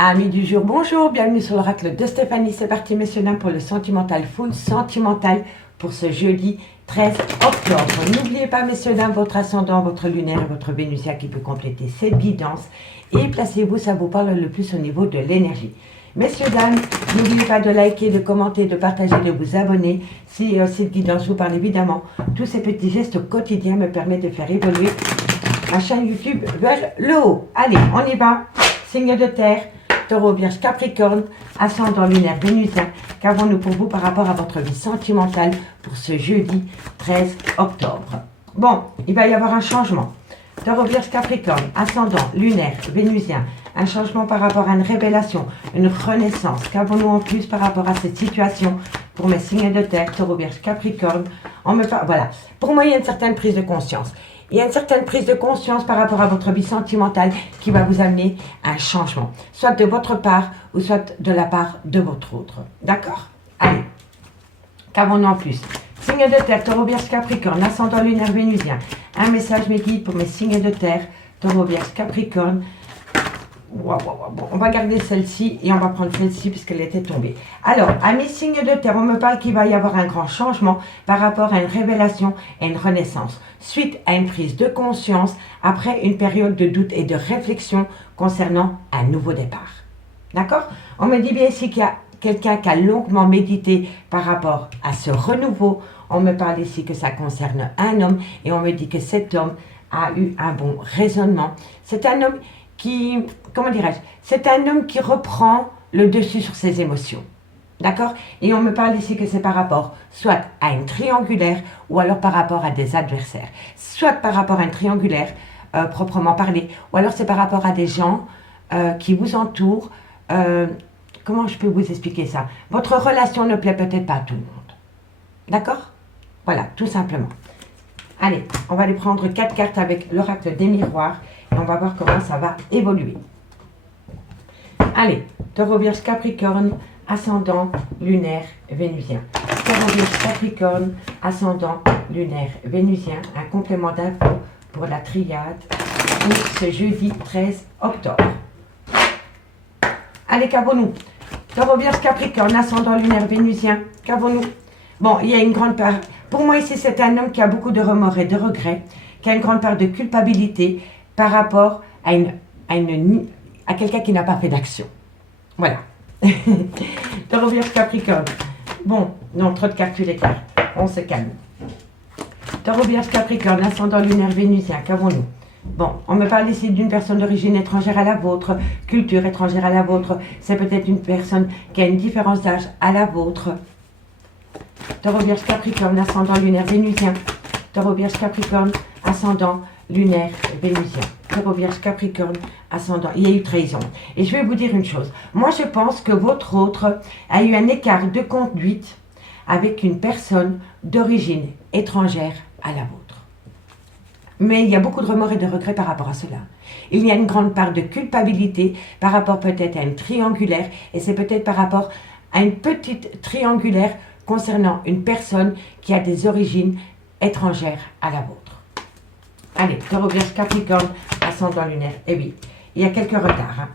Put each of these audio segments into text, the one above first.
Amis du jour, bonjour, bienvenue sur l'oracle de Stéphanie. C'est parti, messieurs, dames, pour le sentimental full sentimental pour ce jeudi 13 octobre. N'oubliez pas, messieurs, dames, votre ascendant, votre lunaire et votre vénusien qui peut compléter cette guidance. Et placez-vous, ça vous parle le plus au niveau de l'énergie. Messieurs, dames, n'oubliez pas de liker, de commenter, de partager, de vous abonner. Si cette guidance vous parle, évidemment, tous ces petits gestes quotidiens me permettent de faire évoluer ma chaîne YouTube vers le haut. Allez, on y va. Signe de terre. Taureau, Vierge, Capricorne, ascendant lunaire vénusien, qu'avons-nous pour vous par rapport à votre vie sentimentale pour ce jeudi 13 octobre? Bon, il va y avoir un changement. Taureau, Vierge, Capricorne, ascendant lunaire vénusien, un changement par rapport à une révélation, une renaissance. Qu'avons-nous en plus par rapport à cette situation pour mes signes de terre, Taureau, Vierge, Capricorne? Voilà, pour moi, il y a une certaine prise de conscience. Il y a une certaine prise de conscience par rapport à votre vie sentimentale qui va vous amener à un changement, soit de votre part ou soit de la part de votre autre. D'accord? Allez, qu'avons-nous en plus? Signe de terre, Taureau, Vierge, Capricorne, ascendant lunaire vénusien. Un message me guide pour mes signes de terre, Taureau, Vierge, Capricorne. Bon, on va garder celle-ci et on va prendre celle-ci puisqu'elle était tombée. Alors, à mes signes de terre, on me parle qu'il va y avoir un grand changement par rapport à une révélation et une renaissance, suite à une prise de conscience après une période de doute et de réflexion concernant un nouveau départ. D'accord? On me dit bien ici qu'il y a quelqu'un qui a longuement médité par rapport à ce renouveau. On me parle ici que ça concerne un homme et on me dit que cet homme a eu un bon raisonnement. C'est un homme qui, comment dirais-je, c'est un homme qui reprend le dessus sur ses émotions. D'accord? Et on me parle ici que c'est par rapport soit à une triangulaire ou alors par rapport à des adversaires. Soit par rapport à une triangulaire, proprement parlé, ou alors c'est par rapport à des gens qui vous entourent. Comment je peux vous expliquer ça? Votre relation ne plaît peut-être pas à tout le monde. D'accord? Voilà, tout simplement. Allez, on va aller prendre 4 cartes avec l'oracle des miroirs. Et on va voir comment ça va évoluer. Allez, Taureau, Vierge, Capricorne, ascendant lunaire vénusien. Taureau, Vierge, Capricorne, ascendant lunaire vénusien. Un complément d'info pour la triade pour ce jeudi 13 octobre. Allez, qu'avons-nous? Taureau, Vierge, Capricorne, ascendant lunaire vénusien. Qu'avons-nous? Bon, il y a une grande part. Pour moi, ici, c'est un homme qui a beaucoup de remords et de regrets, qui a une grande part de culpabilité par rapport à quelqu'un qui n'a pas fait d'action. Voilà. Taureau, Vierge, Capricorne. Bon, non, trop de cartes sur les cartes. On se calme. Taureau, Vierge, Capricorne, ascendant lunaire vénusien. Qu'avons-nous? Bon, on me parle ici d'une personne d'origine étrangère à la vôtre, culture étrangère à la vôtre. C'est peut-être une personne qui a une différence d'âge à la vôtre. Taureau, Vierge, Capricorne, ascendant lunaire vénusien. Taureau, Vierge, Capricorne, ascendant lunaire vénusien. Taureau, Vierge, Capricorne, ascendant. Il y a eu trahison. Et je vais vous dire une chose. Moi, je pense que votre autre a eu un écart de conduite avec une personne d'origine étrangère à la vôtre. Mais il y a beaucoup de remords et de regrets par rapport à cela. Il y a une grande part de culpabilité par rapport peut-être à une triangulaire. Et c'est peut-être par rapport à une petite triangulaire concernant une personne qui a des origines étrangères à la vôtre. Allez, Taureau, Vierge, Capricorne, ascendant lunaire. Eh oui, il y a quelques retards, hein,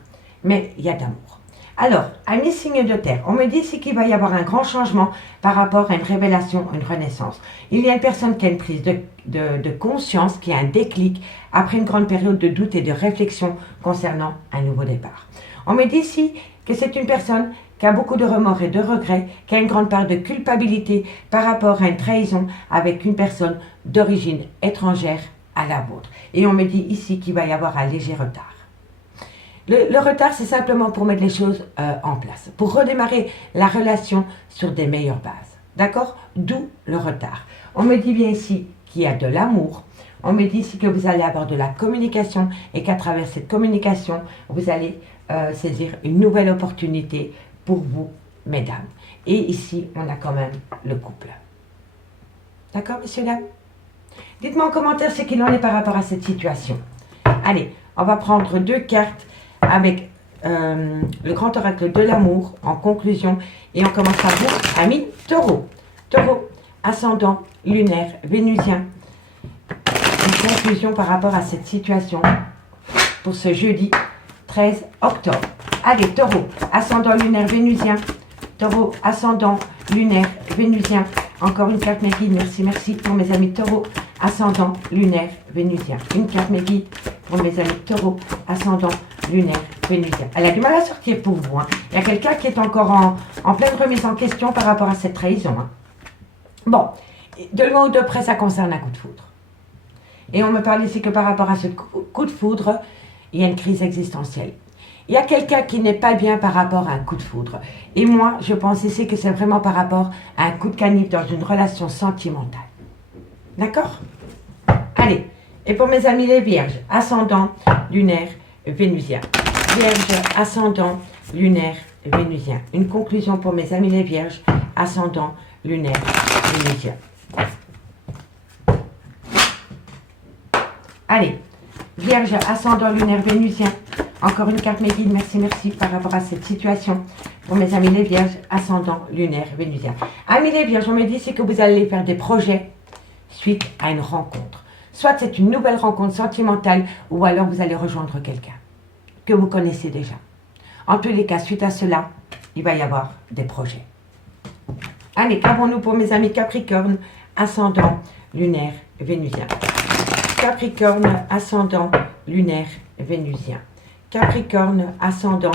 mais il y a d'amour. Alors, à mes signes de terre, on me dit ici qu'il va y avoir un grand changement par rapport à une révélation, une renaissance. Il y a une personne qui a une prise de conscience, qui a un déclic après une grande période de doute et de réflexion concernant un nouveau départ. On me dit ici que c'est une personne qui a beaucoup de remords et de regrets, qui a une grande part de culpabilité par rapport à une trahison avec une personne d'origine étrangère à la vôtre. Et on me dit ici qu'il va y avoir un léger retard. Le retard, c'est simplement pour mettre les choses en place, pour redémarrer la relation sur des meilleures bases. D'accord? D'où le retard. On me dit bien ici qu'il y a de l'amour. On me dit ici que vous allez avoir de la communication et qu'à travers cette communication, vous allez saisir une nouvelle opportunité pour vous, mesdames. Et ici, on a quand même le couple. D'accord, messieurs, dames? Dites-moi en commentaire ce qu'il en est par rapport à cette situation. Allez, on va prendre 2 cartes avec le grand oracle de l'amour en conclusion. Et on commence par vous, amis Taureau. Taureau, ascendant lunaire vénusien. Une conclusion par rapport à cette situation pour ce jeudi 13 octobre. Allez, taureau, ascendant lunaire vénusien. Taureau, ascendant lunaire vénusien. Encore une carte mes guides, merci, merci pour mes amis taureau, ascendant lunaire vénusien. Une carte mes guides pour mes amis taureau, ascendant lunaire vénusien. Elle a du mal à sortir pour vous. Hein. Il y a quelqu'un qui est encore en pleine remise en question par rapport à cette trahison. Hein. Bon, de loin ou de près, ça concerne un coup de foudre. Et on me parle ici que par rapport à ce coup de foudre, il y a une crise existentielle. Il y a quelqu'un qui n'est pas bien par rapport à un coup de foudre. Et moi, je pense ici que c'est vraiment par rapport à un coup de canif dans une relation sentimentale. D'accord? Allez, et pour mes amis les vierges, ascendant lunaire vénusien. Vierge, ascendant lunaire vénusien. Une conclusion pour mes amis les vierges, ascendant lunaire vénusien. Allez, vierge, ascendant lunaire vénusien. Encore une carte mes guides, merci, merci par rapport à cette situation. Pour mes amis les vierges, ascendant lunaire vénusien. Amis les vierges, on me dit c'est que vous allez faire des projets suite à une rencontre. Soit c'est une nouvelle rencontre sentimentale, ou alors vous allez rejoindre quelqu'un que vous connaissez déjà. En tous les cas, suite à cela, il va y avoir des projets. Allez, qu'avons-nous pour mes amis Capricorne, ascendant lunaire vénusien. Capricorne, ascendant lunaire vénusien. Capricorne, ascendant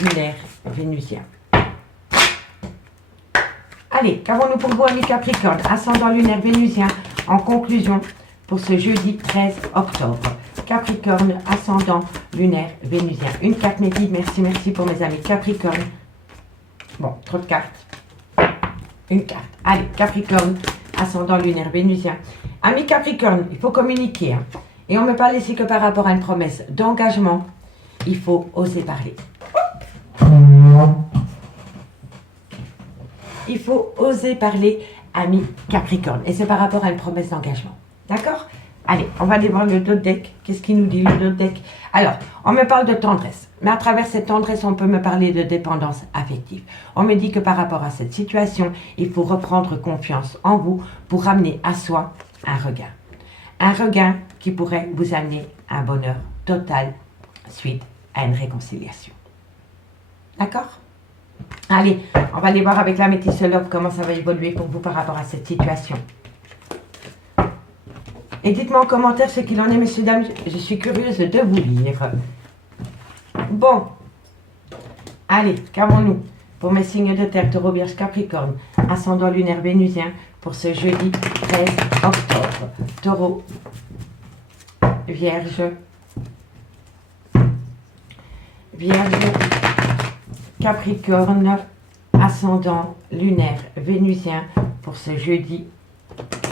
lunaire vénusien. Allez, qu'avons-nous pour vous, amis Capricorne, ascendant lunaire vénusien, en conclusion pour ce jeudi 13 octobre. Capricorne, ascendant lunaire vénusien. Une carte mes guides, merci, merci pour mes amis Capricorne. Bon, trop de cartes. Une carte. Allez, Capricorne, ascendant lunaire vénusien. Amis Capricorne, il faut communiquer. Hein. Et on me parle ici que par rapport à une promesse d'engagement, il faut oser parler. Il faut oser parler, amis Capricorne. Et c'est par rapport à une promesse d'engagement. D'accord? Allez, on va aller voir le dos de deck. Qu'est-ce qu'il nous dit, le dos de deck? Alors, on me parle de tendresse. Mais à travers cette tendresse, on peut me parler de dépendance affective. On me dit que par rapport à cette situation, il faut reprendre confiance en vous pour ramener à soi un regain. Un regain qui pourrait vous amener un bonheur total suite à une réconciliation. D'accord? Allez, on va aller voir avec la métisse Love comment ça va évoluer pour vous par rapport à cette situation. Et dites-moi en commentaire ce qu'il en est, messieurs, dames. Je suis curieuse de vous lire. Bon. Allez, qu'avons-nous pour mes signes de terre, taureau, vierge, capricorne, ascendant lunaire vénusien, pour ce jeudi 13 octobre. Taureau, vierge, capricorne, ascendant lunaire vénusien, pour ce jeudi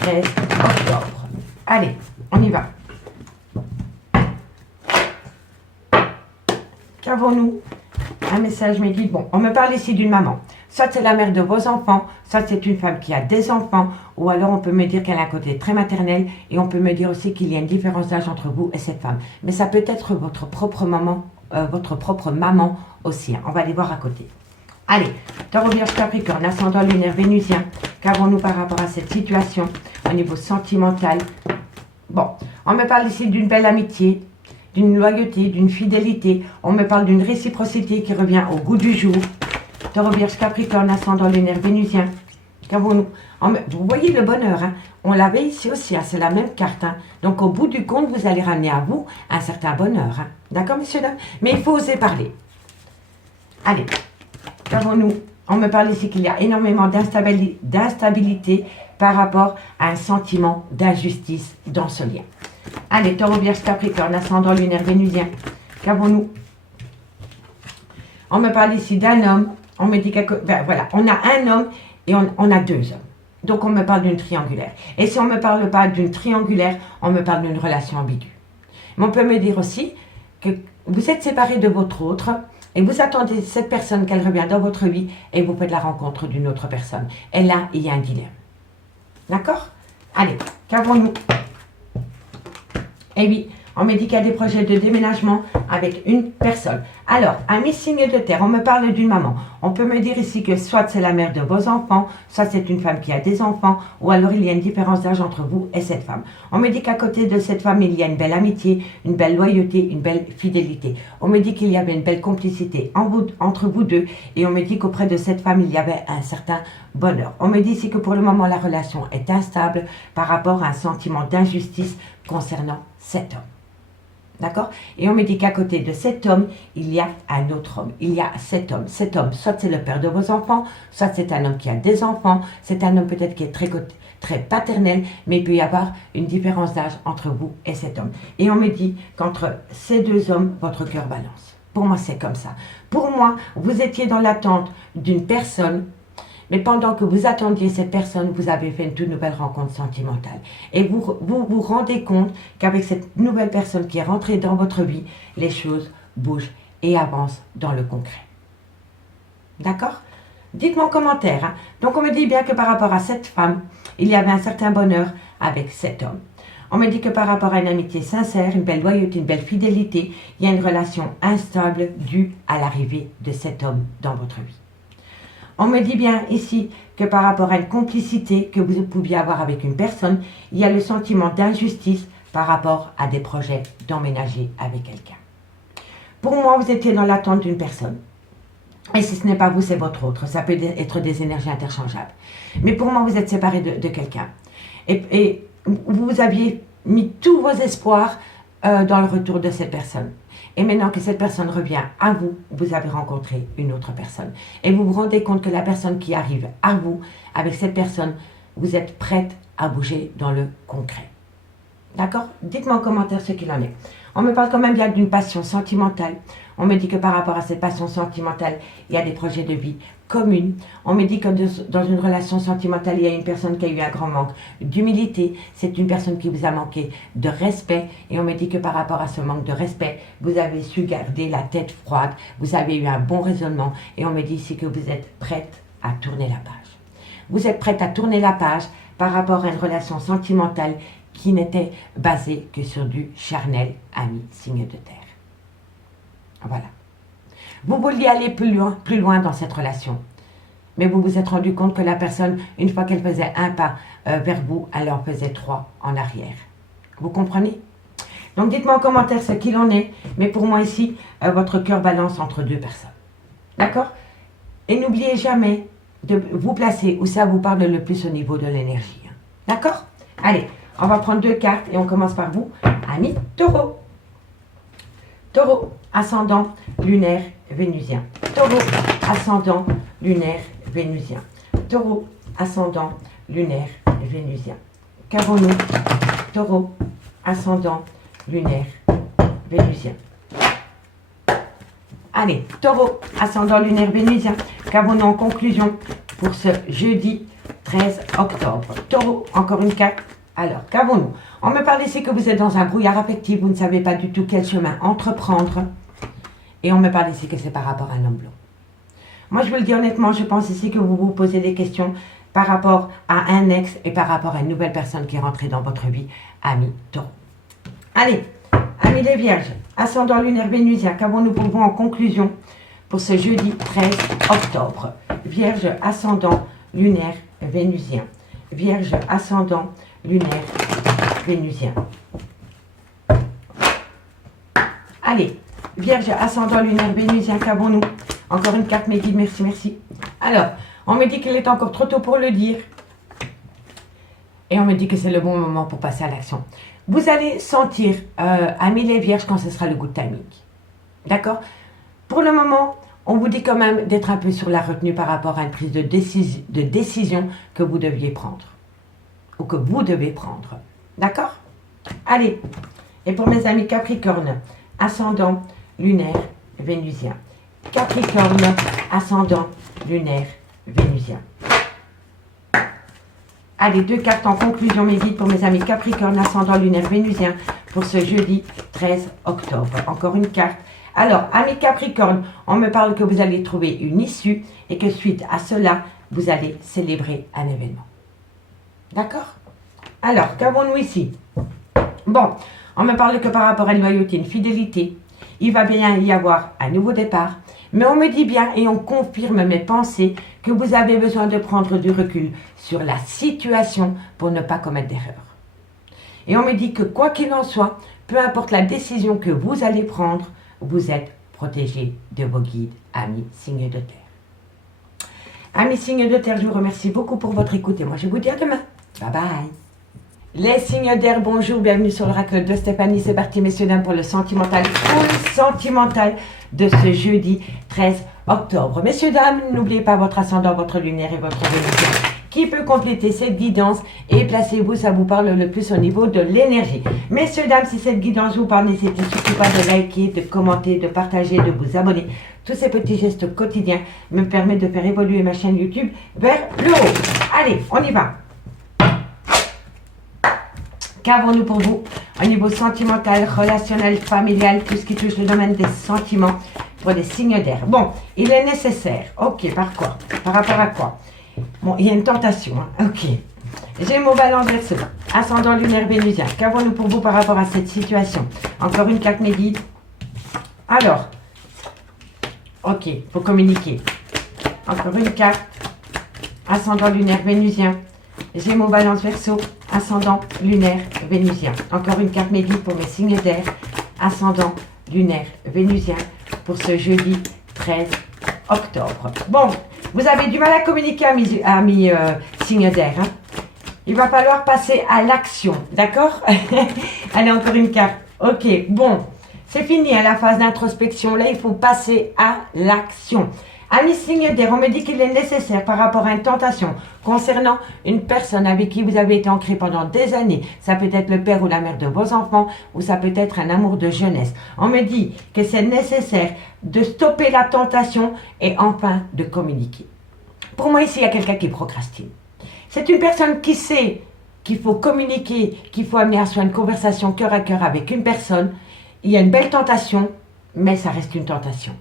13 octobre. Allez, on y va. Qu'avons-nous? Un message me dit, bon, on me parle ici d'une maman. Soit c'est la mère de vos enfants, soit c'est une femme qui a des enfants, ou alors on peut me dire qu'elle a un côté très maternel, et on peut me dire aussi qu'il y a une différence d'âge entre vous et cette femme. Mais ça peut être votre propre maman aussi. Hein. On va aller voir à côté. Allez, taureau, vierge, capricorne, ascendant lunaire vénusien. Qu'avons-nous par rapport à cette situation au niveau sentimental? Bon, on me parle ici d'une belle amitié, d'une loyauté, d'une fidélité. On me parle d'une réciprocité qui revient au goût du jour. Taureau, vierge, capricorne, ascendant lunaire vénusien. Qu'avons-nous? Vous voyez le bonheur, hein? On l'avait ici aussi, hein? C'est la même carte. Hein? Donc au bout du compte, vous allez ramener à vous un certain bonheur. Hein? D'accord, messieurs, dames? Mais il faut oser parler. Allez, qu'avons-nous? On me parle ici qu'il y a énormément d'instabilité par rapport à un sentiment d'injustice dans ce lien. Allez, taureau, vierge, capricorne, ascendant lunaire vénusien. Qu'avons-nous? On me parle ici d'un homme. On me dit voilà, on a un homme et on a deux hommes. Donc on me parle d'une triangulaire. Et si on ne me parle pas d'une triangulaire, on me parle d'une relation ambiguë. Mais on peut me dire aussi que vous êtes séparés de votre autre et vous attendez cette personne qu'elle revienne dans votre vie et vous faites la rencontre d'une autre personne. Et là, il y a un dilemme. D'accord? Allez, qu'avons-nous? Eh oui, On me dit qu'il y a des projets de déménagement avec une personne. Alors, amis signe de terre, on me parle d'une maman. On peut me dire ici que soit c'est la mère de vos enfants, soit c'est une femme qui a des enfants, ou alors il y a une différence d'âge entre vous et cette femme. On me dit qu'à côté de cette femme, il y a une belle amitié, une belle loyauté, une belle fidélité. On me dit qu'il y avait une belle complicité entre vous deux, et on me dit qu'auprès de cette femme, il y avait un certain bonheur. On me dit ici que pour le moment, la relation est instable par rapport à un sentiment d'injustice concernant cet homme. D'accord? Et on me dit qu'à côté de cet homme, il y a un autre homme. Il y a cet homme. Cet homme, soit c'est le père de vos enfants, soit c'est un homme qui a des enfants, c'est un homme peut-être qui est très paternel, mais il peut y avoir une différence d'âge entre vous et cet homme. Et on me dit qu'entre ces deux hommes, votre cœur balance. Pour moi, c'est comme ça. Pour moi, vous étiez dans l'attente d'une personne, mais pendant que vous attendiez cette personne, vous avez fait une toute nouvelle rencontre sentimentale. Et vous rendez compte qu'avec cette nouvelle personne qui est rentrée dans votre vie, les choses bougent et avancent dans le concret. D'accord? Dites-moi en commentaire. Hein. Donc on me dit bien que par rapport à cette femme, il y avait un certain bonheur avec cet homme. On me dit que par rapport à une amitié sincère, une belle loyauté, une belle fidélité, il y a une relation instable due à l'arrivée de cet homme dans votre vie. On me dit bien ici que par rapport à une complicité que vous pouviez avoir avec une personne, il y a le sentiment d'injustice par rapport à des projets d'emménager avec quelqu'un. Pour moi, vous étiez dans l'attente d'une personne. Et si ce n'est pas vous, c'est votre autre. Ça peut être des énergies interchangeables. Mais pour moi, vous êtes séparés de quelqu'un. Et vous aviez mis tous vos espoirs dans le retour de cette personne. Et maintenant que cette personne revient à vous, vous avez rencontré une autre personne. Et vous vous rendez compte que la personne qui arrive à vous, avec cette personne, vous êtes prête à bouger dans le concret. D'accord? Dites-moi en commentaire ce qu'il en est. On me parle quand même bien d'une passion sentimentale. On me dit que par rapport à cette passion sentimentale, il y a des projets de vie communs. On me dit que dans une relation sentimentale, il y a une personne qui a eu un grand manque d'humilité. C'est une personne qui vous a manqué de respect. Et on me dit que par rapport à ce manque de respect, vous avez su garder la tête froide. Vous avez eu un bon raisonnement. Et on me dit ici que vous êtes prête à tourner la page. Vous êtes prête à tourner la page par rapport à une relation sentimentale qui n'était basée que sur du charnel, ami, signe de terre. Voilà. Vous vouliez aller plus loin dans cette relation. Mais vous vous êtes rendu compte que la personne, une fois qu'elle faisait un pas vers vous, elle en faisait 3 en arrière. Vous comprenez? Donc dites-moi en commentaire ce qu'il en est. Mais pour moi ici, votre cœur balance entre 2 personnes. D'accord? Et n'oubliez jamais de vous placer où ça vous parle le plus au niveau de l'énergie. D'accord? Allez, on va prendre 2 cartes et on commence par vous, ami Taureau. Taureau, ascendant lunaire vénusien. Taureau, ascendant lunaire vénusien. Taureau, ascendant lunaire vénusien. Qu'avons-nous? Taureau, ascendant lunaire vénusien. Allez, Taureau, ascendant lunaire vénusien. Qu'avons-nous en conclusion pour ce jeudi 13 octobre? Taureau, encore une carte. Alors, qu'avons-nous? On me parle ici que vous êtes dans un brouillard affectif, vous ne savez pas du tout quel chemin entreprendre. Et on me parle ici que c'est par rapport à un homme blanc. Moi, je vous le dis honnêtement, je pense ici que vous vous posez des questions par rapport à un ex et par rapport à une nouvelle personne qui est rentrée dans votre vie, ami Taureau. Allez, amis les Vierges, ascendant lunaire vénusien, qu'avons-nous pour vous en conclusion pour ce jeudi 13 octobre? Vierge, ascendant lunaire vénusien. Vierge, ascendant lunaire vénusien. Allez, Vierge, ascendant lunaire vénusien, qu'avons-nous? Encore une carte, mes guides, merci, merci. Alors, on me dit qu'il est encore trop tôt pour le dire. Et on me dit que c'est le bon moment pour passer à l'action. Vous allez sentir, amis les Vierges, quand ce sera le good timing. D'accord? Pour le moment, on vous dit quand même d'être un peu sur la retenue par rapport à une prise de décision que vous deviez prendre. Ou que vous devez prendre. D'accord? Allez, et pour mes amis Capricorne, ascendant lunaire vénusien. Capricorne, ascendant lunaire vénusien. Allez, 2 cartes en conclusion, mes guides, pour mes amis Capricorne, ascendant lunaire vénusien, pour ce jeudi 13 octobre. Encore une carte. Alors, amis Capricorne, on me parle que vous allez trouver une issue et que suite à cela, vous allez célébrer un événement. D'accord? Alors, qu'avons-nous ici? Bon, On me parle que par rapport à une loyauté, une fidélité, il va bien y avoir un nouveau départ. Mais on me dit bien et on confirme mes pensées que vous avez besoin de prendre du recul sur la situation pour ne pas commettre d'erreur. Et on me dit que quoi qu'il en soit, peu importe la décision que vous allez prendre, vous êtes protégé de vos guides, amis signes de terre. Amis signes de terre, je vous remercie beaucoup pour votre écoute et moi je vous dis à demain. Bye bye. Les signes d'air, bonjour, bienvenue sur l'oracle de Stéphanie. C'est parti, messieurs, dames, pour le sentimental, full sentimental de ce jeudi 13 octobre. Messieurs, dames, n'oubliez pas votre ascendant, votre lumière et votre Vénus qui peut compléter cette guidance et placez-vous, ça vous parle le plus au niveau de l'énergie. Messieurs, dames, si cette guidance vous parle, n'hésitez surtout pas de liker, de commenter, de partager, de vous abonner. Tous ces petits gestes quotidiens me permettent de faire évoluer ma chaîne YouTube vers le haut. Allez, on y va. Qu'avons-nous pour vous au niveau sentimental, relationnel, familial, tout ce qui touche le domaine des sentiments pour les signes d'air? Bon, il est nécessaire. Ok, par quoi? Par rapport à quoi? Bon, il y a une tentation. Hein. Ok. Gémeaux, Balance, Verseau, ascendant lunaire vénusien. Qu'avons-nous pour vous par rapport à cette situation? Encore une carte médite. Alors, ok, il faut communiquer. Encore une carte. Ascendant lunaire vénusien. Gémeaux, Balance, Verseau, ascendant lunaire vénusien. Encore une carte médite pour mes signes d'air. Ascendant lunaire vénusien pour ce jeudi 13 octobre. Bon, vous avez du mal à communiquer, amis signes d'air. Hein? Il va falloir passer à l'action, d'accord? Allez, encore une carte. Ok, bon, c'est fini à la phase d'introspection. Là, il faut passer à l'action. Amis signes d'air, on me dit qu'il est nécessaire par rapport à une tentation concernant une personne avec qui vous avez été ancré pendant des années. Ça peut être le père ou la mère de vos enfants ou ça peut être un amour de jeunesse. On me dit que c'est nécessaire de stopper la tentation et enfin de communiquer. Pour moi, ici, il y a quelqu'un qui procrastine. C'est une personne qui sait qu'il faut communiquer, qu'il faut amener à soi une conversation cœur à cœur avec une personne. Il y a une belle tentation, mais ça reste une tentation.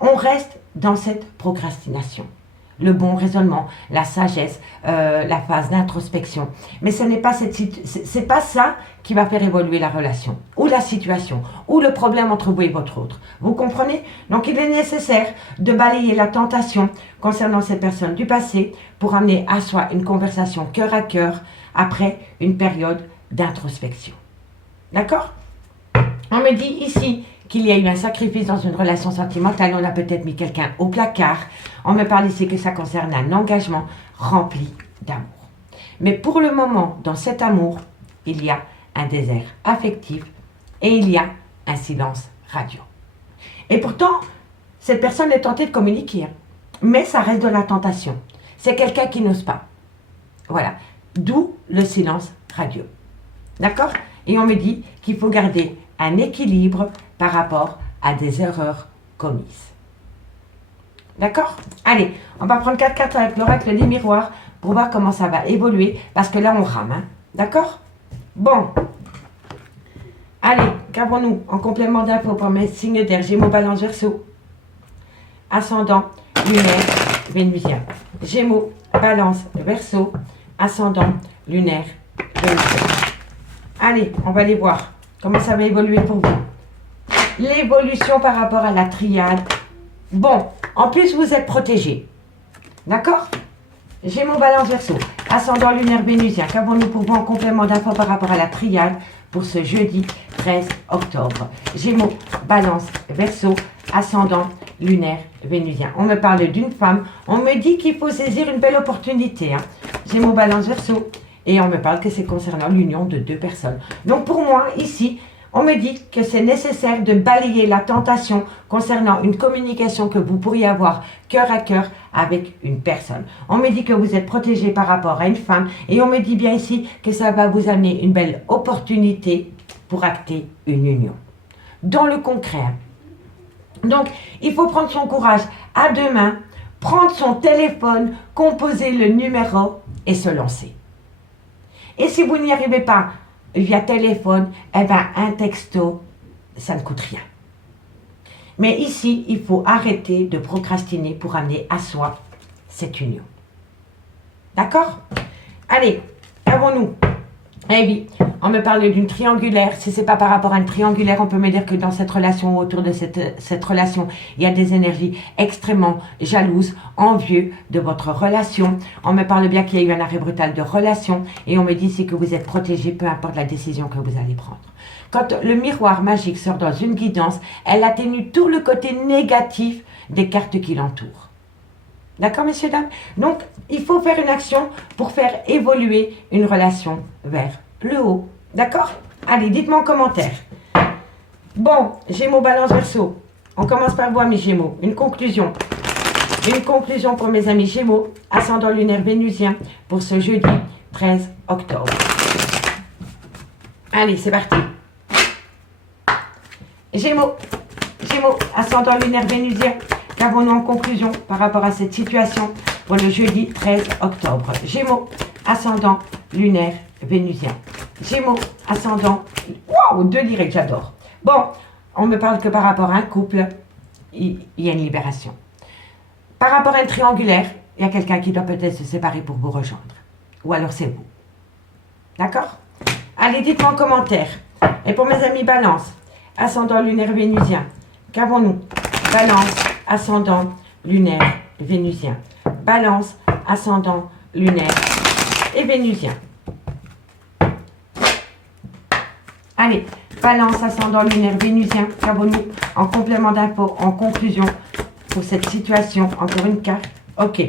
On reste dans cette procrastination. Le bon raisonnement, la sagesse, la phase d'introspection. Mais ce n'est pas c'est pas ça qui va faire évoluer la relation, ou la situation, ou le problème entre vous et votre autre. Vous comprenez? Donc il est nécessaire de balayer la tentation concernant cette personne du passé pour amener à soi une conversation cœur à cœur après une période d'introspection. D'accord? On me dit ici qu'il y a eu un sacrifice dans une relation sentimentale, on a peut-être mis quelqu'un au placard. On me parle ici que ça concerne un engagement rempli d'amour. Mais pour le moment, dans cet amour, il y a un désert affectif et il y a un silence radio. Et pourtant, cette personne est tentée de communiquer, hein, mais ça reste de la tentation. C'est quelqu'un qui n'ose pas. Voilà, d'où le silence radio. D'accord? Et on me dit qu'il faut garder un équilibre par rapport à des erreurs commises. D'accord? Allez, on va prendre 4 cartes avec l'oracle des miroirs pour voir comment ça va évoluer, parce que là on rame, hein? D'accord? Bon. Allez, qu'avons-nous en complément d'infos pour mes signes d'air? Gémeaux, Balance, Verseau, ascendant lunaire vénusien. Gémeaux, Balance, Verseau, ascendant lunaire vénusien. Allez, on va aller voir comment ça va évoluer pour vous. L'évolution par rapport à la triade. Bon, en plus vous êtes protégé. D'accord? Gémeaux, Balance, Verseau, ascendant lunaire vénusien. Qu'avons-nous pour vous en complément d'infos par rapport à la triade pour ce jeudi 13 octobre? Gémeaux, Balance, Verseau, ascendant lunaire vénusien. On me parle d'une femme. On me dit qu'il faut saisir une belle opportunité. Hein. Gémeaux, Balance, Verseau. Et on me parle que c'est concernant l'union de 2 personnes. Donc pour moi, ici, on me dit que c'est nécessaire de balayer la tentation concernant une communication que vous pourriez avoir cœur à cœur avec une personne. On me dit que vous êtes protégé par rapport à une femme et on me dit bien ici que ça va vous amener une belle opportunité pour acter une union. Dans le concret. Donc, il faut prendre son courage à 2 mains, prendre son téléphone, composer le numéro et se lancer. Et si vous n'y arrivez pas via téléphone, eh ben un texto, ça ne coûte rien. Mais ici, il faut arrêter de procrastiner pour amener à soi cette union. D'accord? Allez, qu'avons-nous Eh oui, on me parle d'une triangulaire. Si c'est pas par rapport à une triangulaire, on peut me dire que dans cette relation, ou autour de cette relation, il y a des énergies extrêmement jalouses, envieux de votre relation. On me parle bien qu'il y a eu un arrêt brutal de relation et on me dit ici que vous êtes protégé, peu importe la décision que vous allez prendre. Quand le miroir magique sort dans une guidance, elle atténue tout le côté négatif des cartes qui l'entourent. D'accord, messieurs, dames? Donc, il faut faire une action pour faire évoluer une relation vers le haut. D'accord? Allez, dites-moi en commentaire. Bon, Gémeaux, Balance, Verseau. On commence par vous, mes Gémeaux. Une conclusion. Une conclusion pour mes amis Gémeaux, ascendant lunaire vénusien, pour ce jeudi 13 octobre. Allez, c'est parti. Gémeaux, Gémeaux, ascendant lunaire vénusien. Qu'avons-nous en conclusion par rapport à cette situation pour le jeudi 13 octobre? Gémeaux, ascendant lunaire vénusien. Gémeaux, ascendant... Waouh, 2 directs, j'adore. Bon, on me parle que par rapport à un couple, il y a une libération. Par rapport à un triangulaire, il y a quelqu'un qui doit peut-être se séparer pour vous rejoindre. Ou alors c'est vous. D'accord? Allez, dites-moi en commentaire. Et pour mes amis Balance, ascendant lunaire vénusien, qu'avons-nous? Balance, ascendant lunaire vénusien. Balance, ascendant lunaire et vénusien. Allez, Balance, ascendant lunaire vénusien. Qu'avons-nous en complément d'infos, en conclusion pour cette situation? Encore une carte. Ok.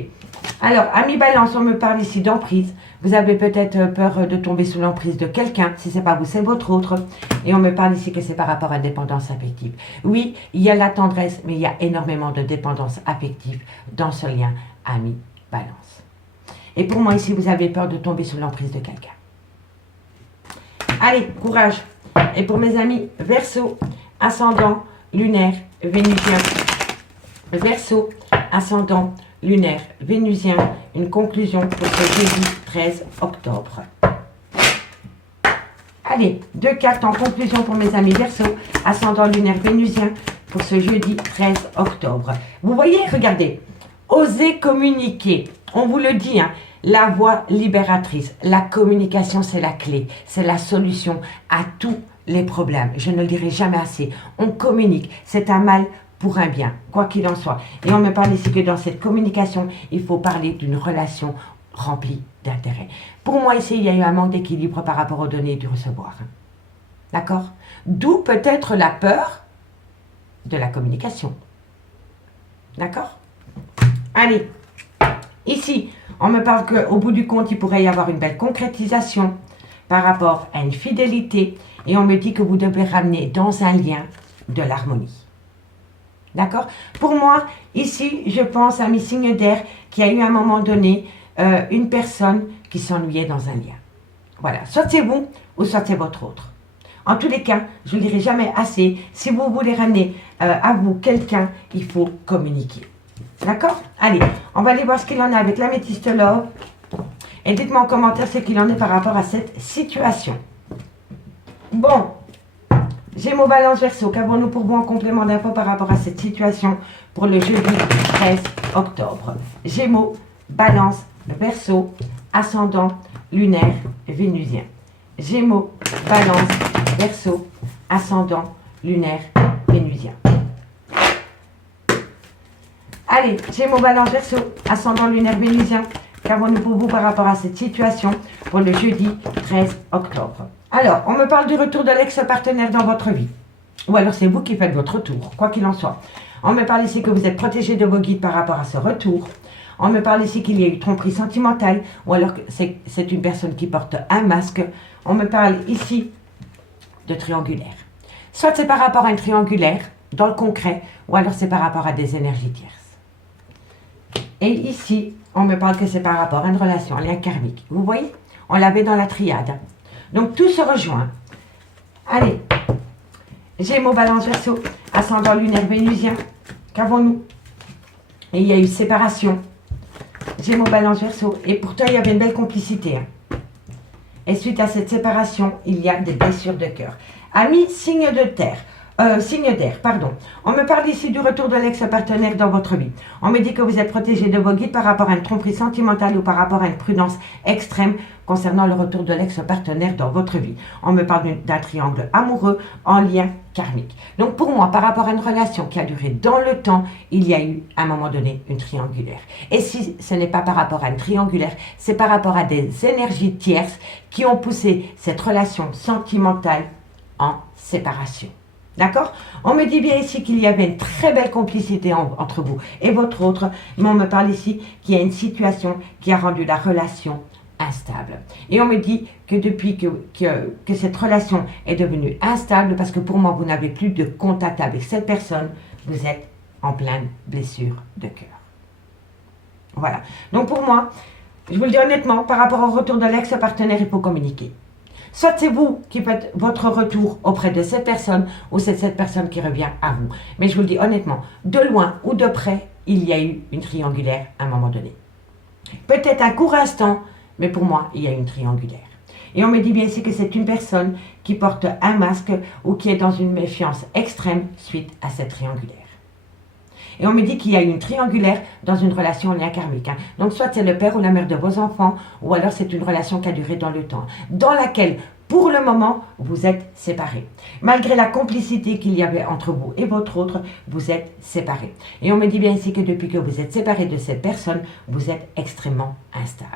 Alors, amis Balance, on me parle ici d'emprise. Vous avez peut-être peur de tomber sous l'emprise de quelqu'un. Si ce n'est pas vous, c'est votre autre. Et on me parle ici que c'est par rapport à la dépendance affective. Oui, il y a la tendresse, mais il y a énormément de dépendance affective dans ce lien ami Balance. Et pour moi, ici, vous avez peur de tomber sous l'emprise de quelqu'un. Allez, courage. Et pour mes amis Verseau, ascendant lunaire vénusien. Verseau, ascendant lunaire vénusien, une conclusion pour ce jeudi 13 octobre. Allez, 2 cartes en conclusion pour mes amis Verseau, ascendant lunaire vénusien, pour ce jeudi 13 octobre. Vous voyez, regardez, osez communiquer, on vous le dit, hein, la voie libératrice, la communication c'est la clé, c'est la solution à tous les problèmes. Je ne le dirai jamais assez, on communique, c'est un mal pour un bien, quoi qu'il en soit. Et on me parle ici que dans cette communication, il faut parler d'une relation remplie d'intérêt. Pour moi, ici, il y a eu un manque d'équilibre par rapport aux données du recevoir. D'accord? D'où peut-être la peur de la communication. D'accord? Allez, ici, on me parle qu'au bout du compte, il pourrait y avoir une belle concrétisation par rapport à une fidélité. Et on me dit que vous devez ramener dans un lien de l'harmonie. D'accord? Pour moi, ici, je pense à mes signes d'air qui a eu à un moment donné une personne qui s'ennuyait dans un lien. Voilà. Soit c'est vous ou soit c'est votre autre. En tous les cas, je ne le dirai jamais assez. Si vous voulez ramener à vous quelqu'un, il faut communiquer. D'accord? Allez, on va aller voir ce qu'il en est avec l'améthyste love. Et dites-moi en commentaire ce qu'il en est par rapport à cette situation. Bon. Gémeaux, Balance, Verseau, qu'avons-nous pour vous en complément d'infos par rapport à cette situation pour le jeudi 13 octobre? Gémeaux, Balance, Verseau, ascendant lunaire vénusien. Gémeaux, Balance, Verseau, ascendant lunaire vénusien. Allez, Gémeaux, Balance, Verseau, ascendant lunaire vénusien. Qu'avons-nous pour vous par rapport à cette situation pour le jeudi 13 octobre? Alors, on me parle du retour de l'ex-partenaire dans votre vie. Ou alors c'est vous qui faites votre tour, quoi qu'il en soit. On me parle ici que vous êtes protégé de vos guides par rapport à ce retour. On me parle ici qu'il y a eu tromperie sentimentale, ou alors que c'est une personne qui porte un masque. On me parle ici de triangulaire. Soit c'est par rapport à un triangulaire, dans le concret, ou alors c'est par rapport à des énergies tierces. Et ici, on me parle que c'est par rapport à une relation, un lien karmique. Vous voyez? On l'avait dans la triade. Donc tout se rejoint. Allez. Gémeaux, Balance, Verseau, ascendant lunaire vénusien. Qu'avons-nous? Et il y a eu séparation. Gémeaux, Balance, Verseau. Et pourtant, il y avait une belle complicité. Hein. Et suite à cette séparation, il y a des blessures de cœur. Amis, signe de terre. Signe d'air, pardon. On me parle ici du retour de l'ex-partenaire dans votre vie. On me dit que vous êtes protégé de vos guides par rapport à une tromperie sentimentale ou par rapport à une prudence extrême concernant le retour de l'ex-partenaire dans votre vie. On me parle d'un triangle amoureux en lien karmique. Donc pour moi, par rapport à une relation qui a duré dans le temps, il y a eu à un moment donné une triangulaire. Et si ce n'est pas par rapport à une triangulaire, c'est par rapport à des énergies tierces qui ont poussé cette relation sentimentale en séparation. D'accord? On me dit bien ici qu'il y avait une très belle complicité entre vous et votre autre, mais on me parle ici qu'il y a une situation qui a rendu la relation instable. Et on me dit que depuis que cette relation est devenue instable, parce que pour moi, vous n'avez plus de contact avec cette personne, vous êtes en pleine blessure de cœur. Voilà. Donc pour moi, je vous le dis honnêtement, par rapport au retour de l'ex-partenaire, il faut communiquer. Soit c'est vous qui faites votre retour auprès de cette personne, ou c'est cette personne qui revient à vous. Mais je vous le dis honnêtement, de loin ou de près, il y a eu une triangulaire à un moment donné. Peut-être un court instant, mais pour moi, il y a une triangulaire. Et on me dit bien ici que c'est une personne qui porte un masque ou qui est dans une méfiance extrême suite à cette triangulaire. Et on me dit qu'il y a une triangulaire dans une relation en lien karmique. Donc soit c'est le père ou la mère de vos enfants, ou alors c'est une relation qui a duré dans le temps, dans laquelle, pour le moment, vous êtes séparés. Malgré la complicité qu'il y avait entre vous et votre autre, vous êtes séparés. Et on me dit bien ici que depuis que vous êtes séparés de cette personne, vous êtes extrêmement instable.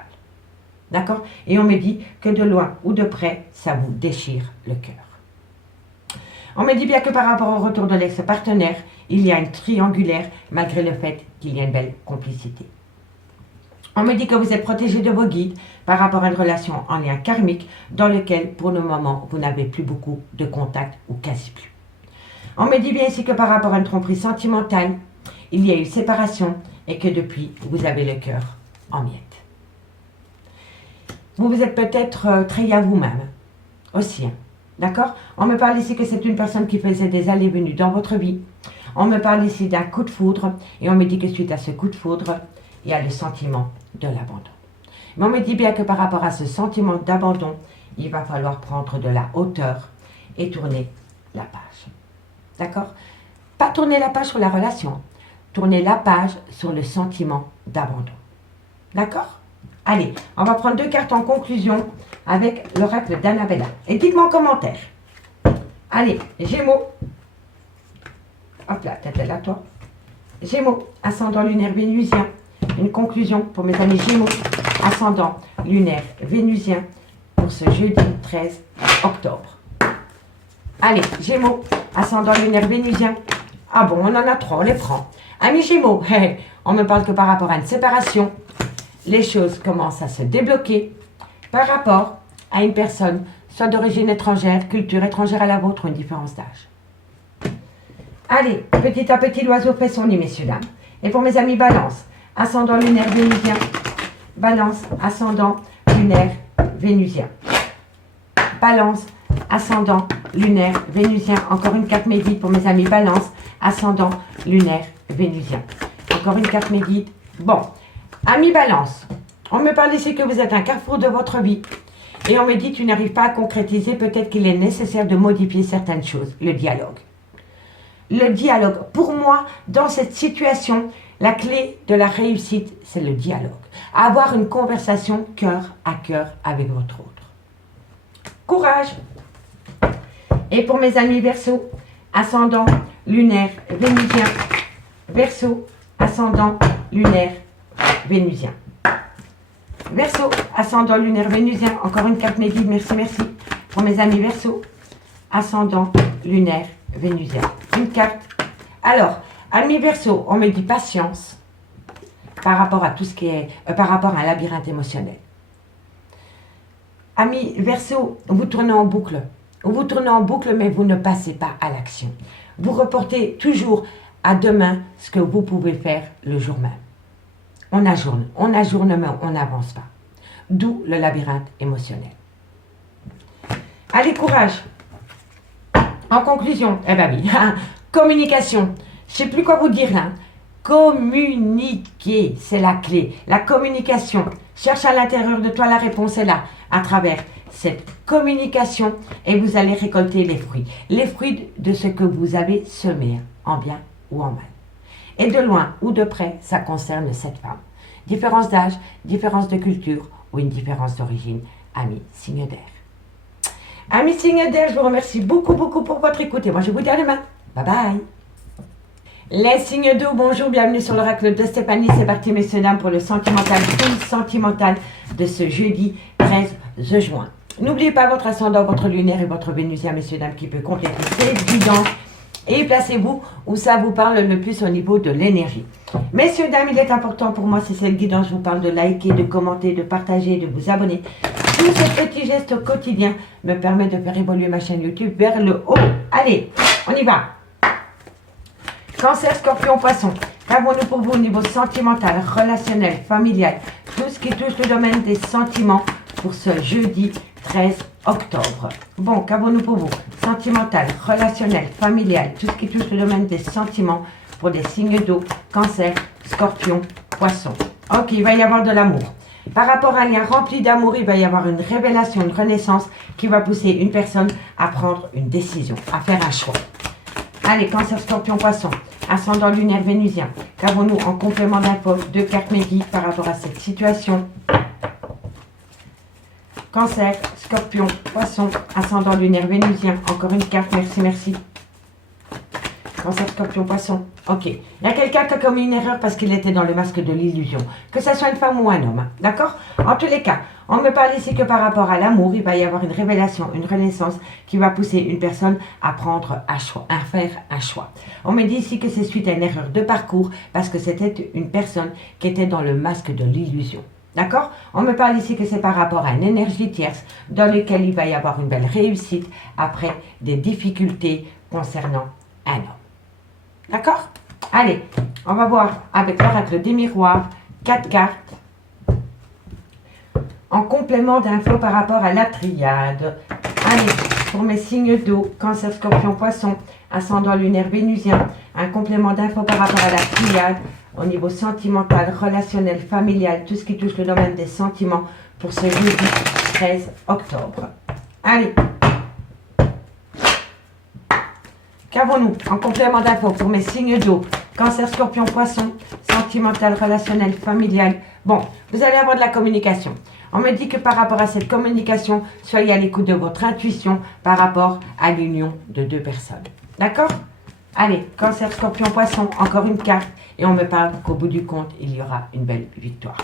D'accord? Et on me dit que de loin ou de près, ça vous déchire le cœur. On me dit bien que par rapport au retour de l'ex-partenaire, il y a une triangulaire malgré le fait qu'il y a une belle complicité. On me dit que vous êtes protégé de vos guides par rapport à une relation en lien karmique dans lequel, pour le moment, vous n'avez plus beaucoup de contact ou quasi plus. On me dit bien ici que par rapport à une tromperie sentimentale, il y a eu séparation et que depuis, vous avez le cœur en miettes. Vous vous êtes peut-être trahi à vous-même aussi. D'accord? On me parle ici que c'est une personne qui faisait des allées et venues dans votre vie. On me parle ici d'un coup de foudre et on me dit que suite à ce coup de foudre, il y a le sentiment de l'abandon. Mais on me dit bien que par rapport à ce sentiment d'abandon, il va falloir prendre de la hauteur et tourner la page. D'accord? Pas tourner la page sur la relation, tourner la page sur le sentiment d'abandon. D'accord? Allez, on va prendre 2 cartes en conclusion avec l'oracle d'Annabella. Et dites-moi en commentaire. Allez, Gémeaux. Hop là, tête là, toi. Gémeaux, ascendant lunaire vénusien. Une conclusion pour mes amis Gémeaux, ascendant lunaire vénusien pour ce jeudi 13 octobre. Allez, Gémeaux, ascendant lunaire vénusien. Ah bon, on en a 3, on les prend. Amis Gémeaux, on me parle que par rapport à une séparation, les choses commencent à se débloquer par rapport à une personne, soit d'origine étrangère, culture étrangère à la vôtre ou une différence d'âge. Allez, petit à petit, l'oiseau fait son nid, messieurs, dames. Et pour mes amis Balance, ascendant lunaire vénusien. Balance, ascendant lunaire vénusien. Balance, ascendant lunaire vénusien. Encore une carte médite pour mes amis Balance, ascendant lunaire vénusien. Encore une carte médite. Bon. Amis Balance, on me parle ici que vous êtes un carrefour de votre vie et on me dit que tu n'arrives pas à concrétiser, peut-être qu'il est nécessaire de modifier certaines choses, le dialogue. Le dialogue, pour moi, dans cette situation, la clé de la réussite, c'est le dialogue. Avoir une conversation cœur à cœur avec votre autre. Courage. Et pour mes amis Verseau, ascendant lunaire vénusien. Verseau, ascendant lunaire vénusien. Verseau, ascendant lunaire vénusien. Encore une carte médite, merci, merci. Pour mes amis Verseau, ascendant lunaire vénusien. Une carte. Alors, amis Verseau, on me dit patience par rapport à tout ce qui est, par rapport à un labyrinthe émotionnel. Amis Verseau, vous tournez en boucle. Vous tournez en boucle, mais vous ne passez pas à l'action. Vous reportez toujours à demain ce que vous pouvez faire le jour même. On ajourne, mais on n'avance pas. D'où le labyrinthe émotionnel. Allez, courage. En conclusion, eh ben oui, communication. Je ne sais plus quoi vous dire là. communiquer, c'est la clé. La communication. Cherche à l'intérieur de toi, la réponse est là, à travers cette communication, et vous allez récolter les fruits. Les fruits de ce que vous avez semé, en bien ou en mal. Et de loin ou de près, ça concerne cette femme. Différence d'âge, différence de culture ou une différence d'origine. Amis signe d'air. Amis signe d'air, je vous remercie beaucoup pour votre écoute. Et moi, je vous dis à demain. Bye bye. Les signes d'eau, bonjour, bienvenue sur l'oracle de Stéphanie. C'est parti, messieurs, dames, pour le sentimental, full sentimental de ce jeudi 13 juin. N'oubliez pas votre ascendant, votre lunaire et votre vénusien, messieurs, dames, qui peut compléter cette guidance. Et placez-vous où ça vous parle le plus au niveau de l'énergie. Messieurs, dames, il est important pour moi, si cette guidance vous parle, de liker, de commenter, de partager, de vous abonner. Tous ces petits gestes quotidiens me permettent de faire évoluer ma chaîne YouTube vers le haut. Allez, on y va. Cancer, Scorpion, Poisson. Qu'avons-nous pour vous au niveau sentimental, relationnel, familial, tout ce qui touche le domaine des sentiments pour ce jeudi 13 octobre. Bon, qu'avons-nous pour vous? Sentimental, relationnel, familial, tout ce qui touche le domaine des sentiments pour des signes d'eau, Cancer, Scorpion, Poisson. Ok, il va y avoir de l'amour. Par rapport à un lien rempli d'amour, il va y avoir une révélation, une renaissance qui va pousser une personne à prendre une décision, à faire un choix. Allez, Cancer, Scorpion, Poisson. Ascendant lunaire vénusien. Qu'avons-nous en complément d'infos? Deux cartes médiques par rapport à cette situation. Cancer, Scorpion, Poisson, ascendant lunaire vénusien. Encore une carte, merci. Cancer, Scorpion, Poisson. Ok. Il y a quelqu'un qui a commis une erreur parce qu'il était dans le masque de l'illusion. Que ce soit une femme ou un homme. D'accord? En tous les cas, on me parle ici que par rapport à l'amour, il va y avoir une révélation, une renaissance qui va pousser une personne à prendre un choix, à faire un choix. On me dit ici que c'est suite à une erreur de parcours parce que c'était une personne qui était dans le masque de l'illusion. D'accord? On me parle ici que c'est par rapport à une énergie tierce dans laquelle il va y avoir une belle réussite après des difficultés concernant un homme. D'accord? Allez, on va voir avec l'oracle des miroirs, 4 cartes. En complément d'infos par rapport à la triade. Allez, pour mes signes d'eau, Cancer, Scorpion, Poisson, ascendant lunaire vénusien, un complément d'infos par rapport à la triade au niveau sentimental, relationnel, familial, tout ce qui touche le domaine des sentiments pour ce jeudi 13 octobre. Allez. Qu'avons-nous en complément d'infos pour mes signes d'eau, Cancer, Scorpion, Poisson, sentimental, relationnel, familial. Bon, vous allez avoir de la communication. On me dit que par rapport à cette communication, soyez à l'écoute de votre intuition par rapport à l'union de deux personnes. D'accord? Allez, Cancer, Scorpion, Poisson, encore une carte. Et on me parle qu'au bout du compte, il y aura une belle victoire.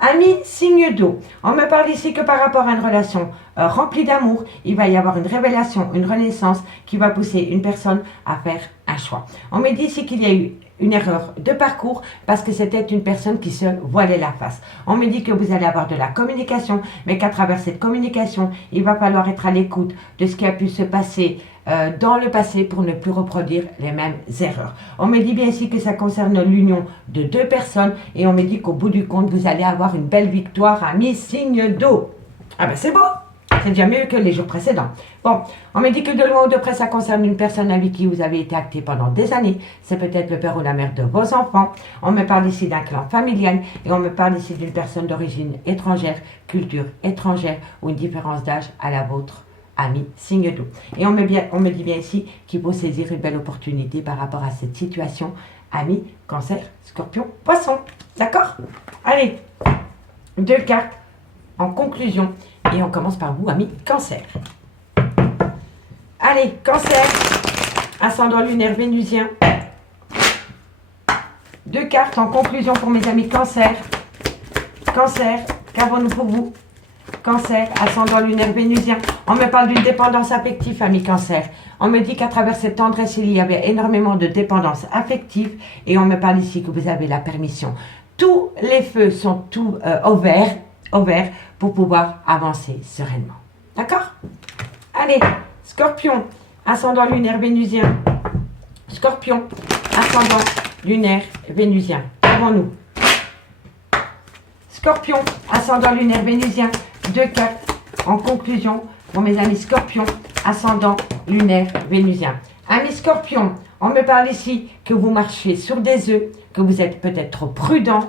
Amis, signe d'eau. On me parle ici que par rapport à une relation remplie d'amour, il va y avoir une révélation, une renaissance qui va pousser une personne à faire un choix. On me dit ici qu'il y a eu une erreur de parcours parce que c'était une personne qui se voilait la face. On me dit que vous allez avoir de la communication, mais qu'à travers cette communication, il va falloir être à l'écoute de ce qui a pu se passer dans le passé pour ne plus reproduire les mêmes erreurs. On me dit bien ici que ça concerne l'union de deux personnes et on me dit qu'au bout du compte, vous allez avoir une belle victoire, amis, signe d'eau. Ah ben c'est beau! C'est déjà mieux que les jours précédents. Bon, on me dit que de loin ou de près, ça concerne une personne avec qui vous avez été acté pendant des années. C'est peut-être le père ou la mère de vos enfants. On me parle ici d'un clan familial et on me parle ici d'une personne d'origine étrangère, culture étrangère ou une différence d'âge à la vôtre, ami, signe d'eau. Et on me dit bien ici qu'il faut saisir une belle opportunité par rapport à cette situation, ami, Cancer, Scorpion, Poisson. D'accord? Allez, 2 cartes en conclusion. Et on commence par vous, amis Cancer. Allez, Cancer, ascendant lunaire vénusien. 2 cartes en conclusion pour mes amis Cancer. Cancer, qu'avons-nous pour vous? Cancer, ascendant lunaire vénusien. On me parle d'une dépendance affective, amis Cancer. On me dit qu'à travers cette tendresse, il y avait énormément de dépendance affective. Et on me parle ici que vous avez la permission. Tous les feux sont au vert pour pouvoir avancer sereinement. D'accord? Allez, Scorpion, ascendant lunaire vénusien. Scorpion, ascendant lunaire vénusien. Qu'avons-nous? Scorpion, ascendant lunaire vénusien. 2 cartes en conclusion pour mes amis Scorpion, ascendant lunaire vénusien. Amis Scorpion, on me parle ici que vous marchez sur des œufs, que vous êtes peut-être trop prudent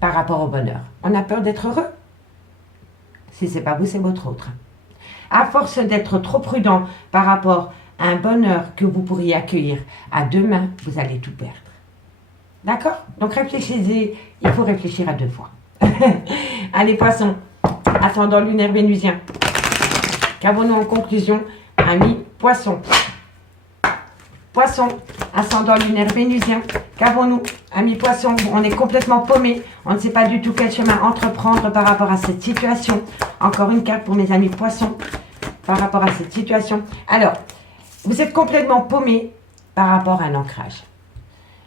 par rapport au bonheur. On a peur d'être heureux. Si ce n'est pas vous, c'est votre autre. À force d'être trop prudent par rapport à un bonheur que vous pourriez accueillir à deux mains, vous allez tout perdre. D'accord? Donc réfléchissez, il faut réfléchir à deux fois. Allez, poissons, ascendant lunaire vénusien. Qu'avons-nous en conclusion, amis poissons? Poissons, ascendant lunaire vénusien. Qu'avons-nous, amis poissons? On est complètement paumé. On ne sait pas du tout quel chemin entreprendre par rapport à cette situation. Encore une carte pour mes amis poissons par rapport à cette situation. Alors, vous êtes complètement paumé par rapport à un ancrage.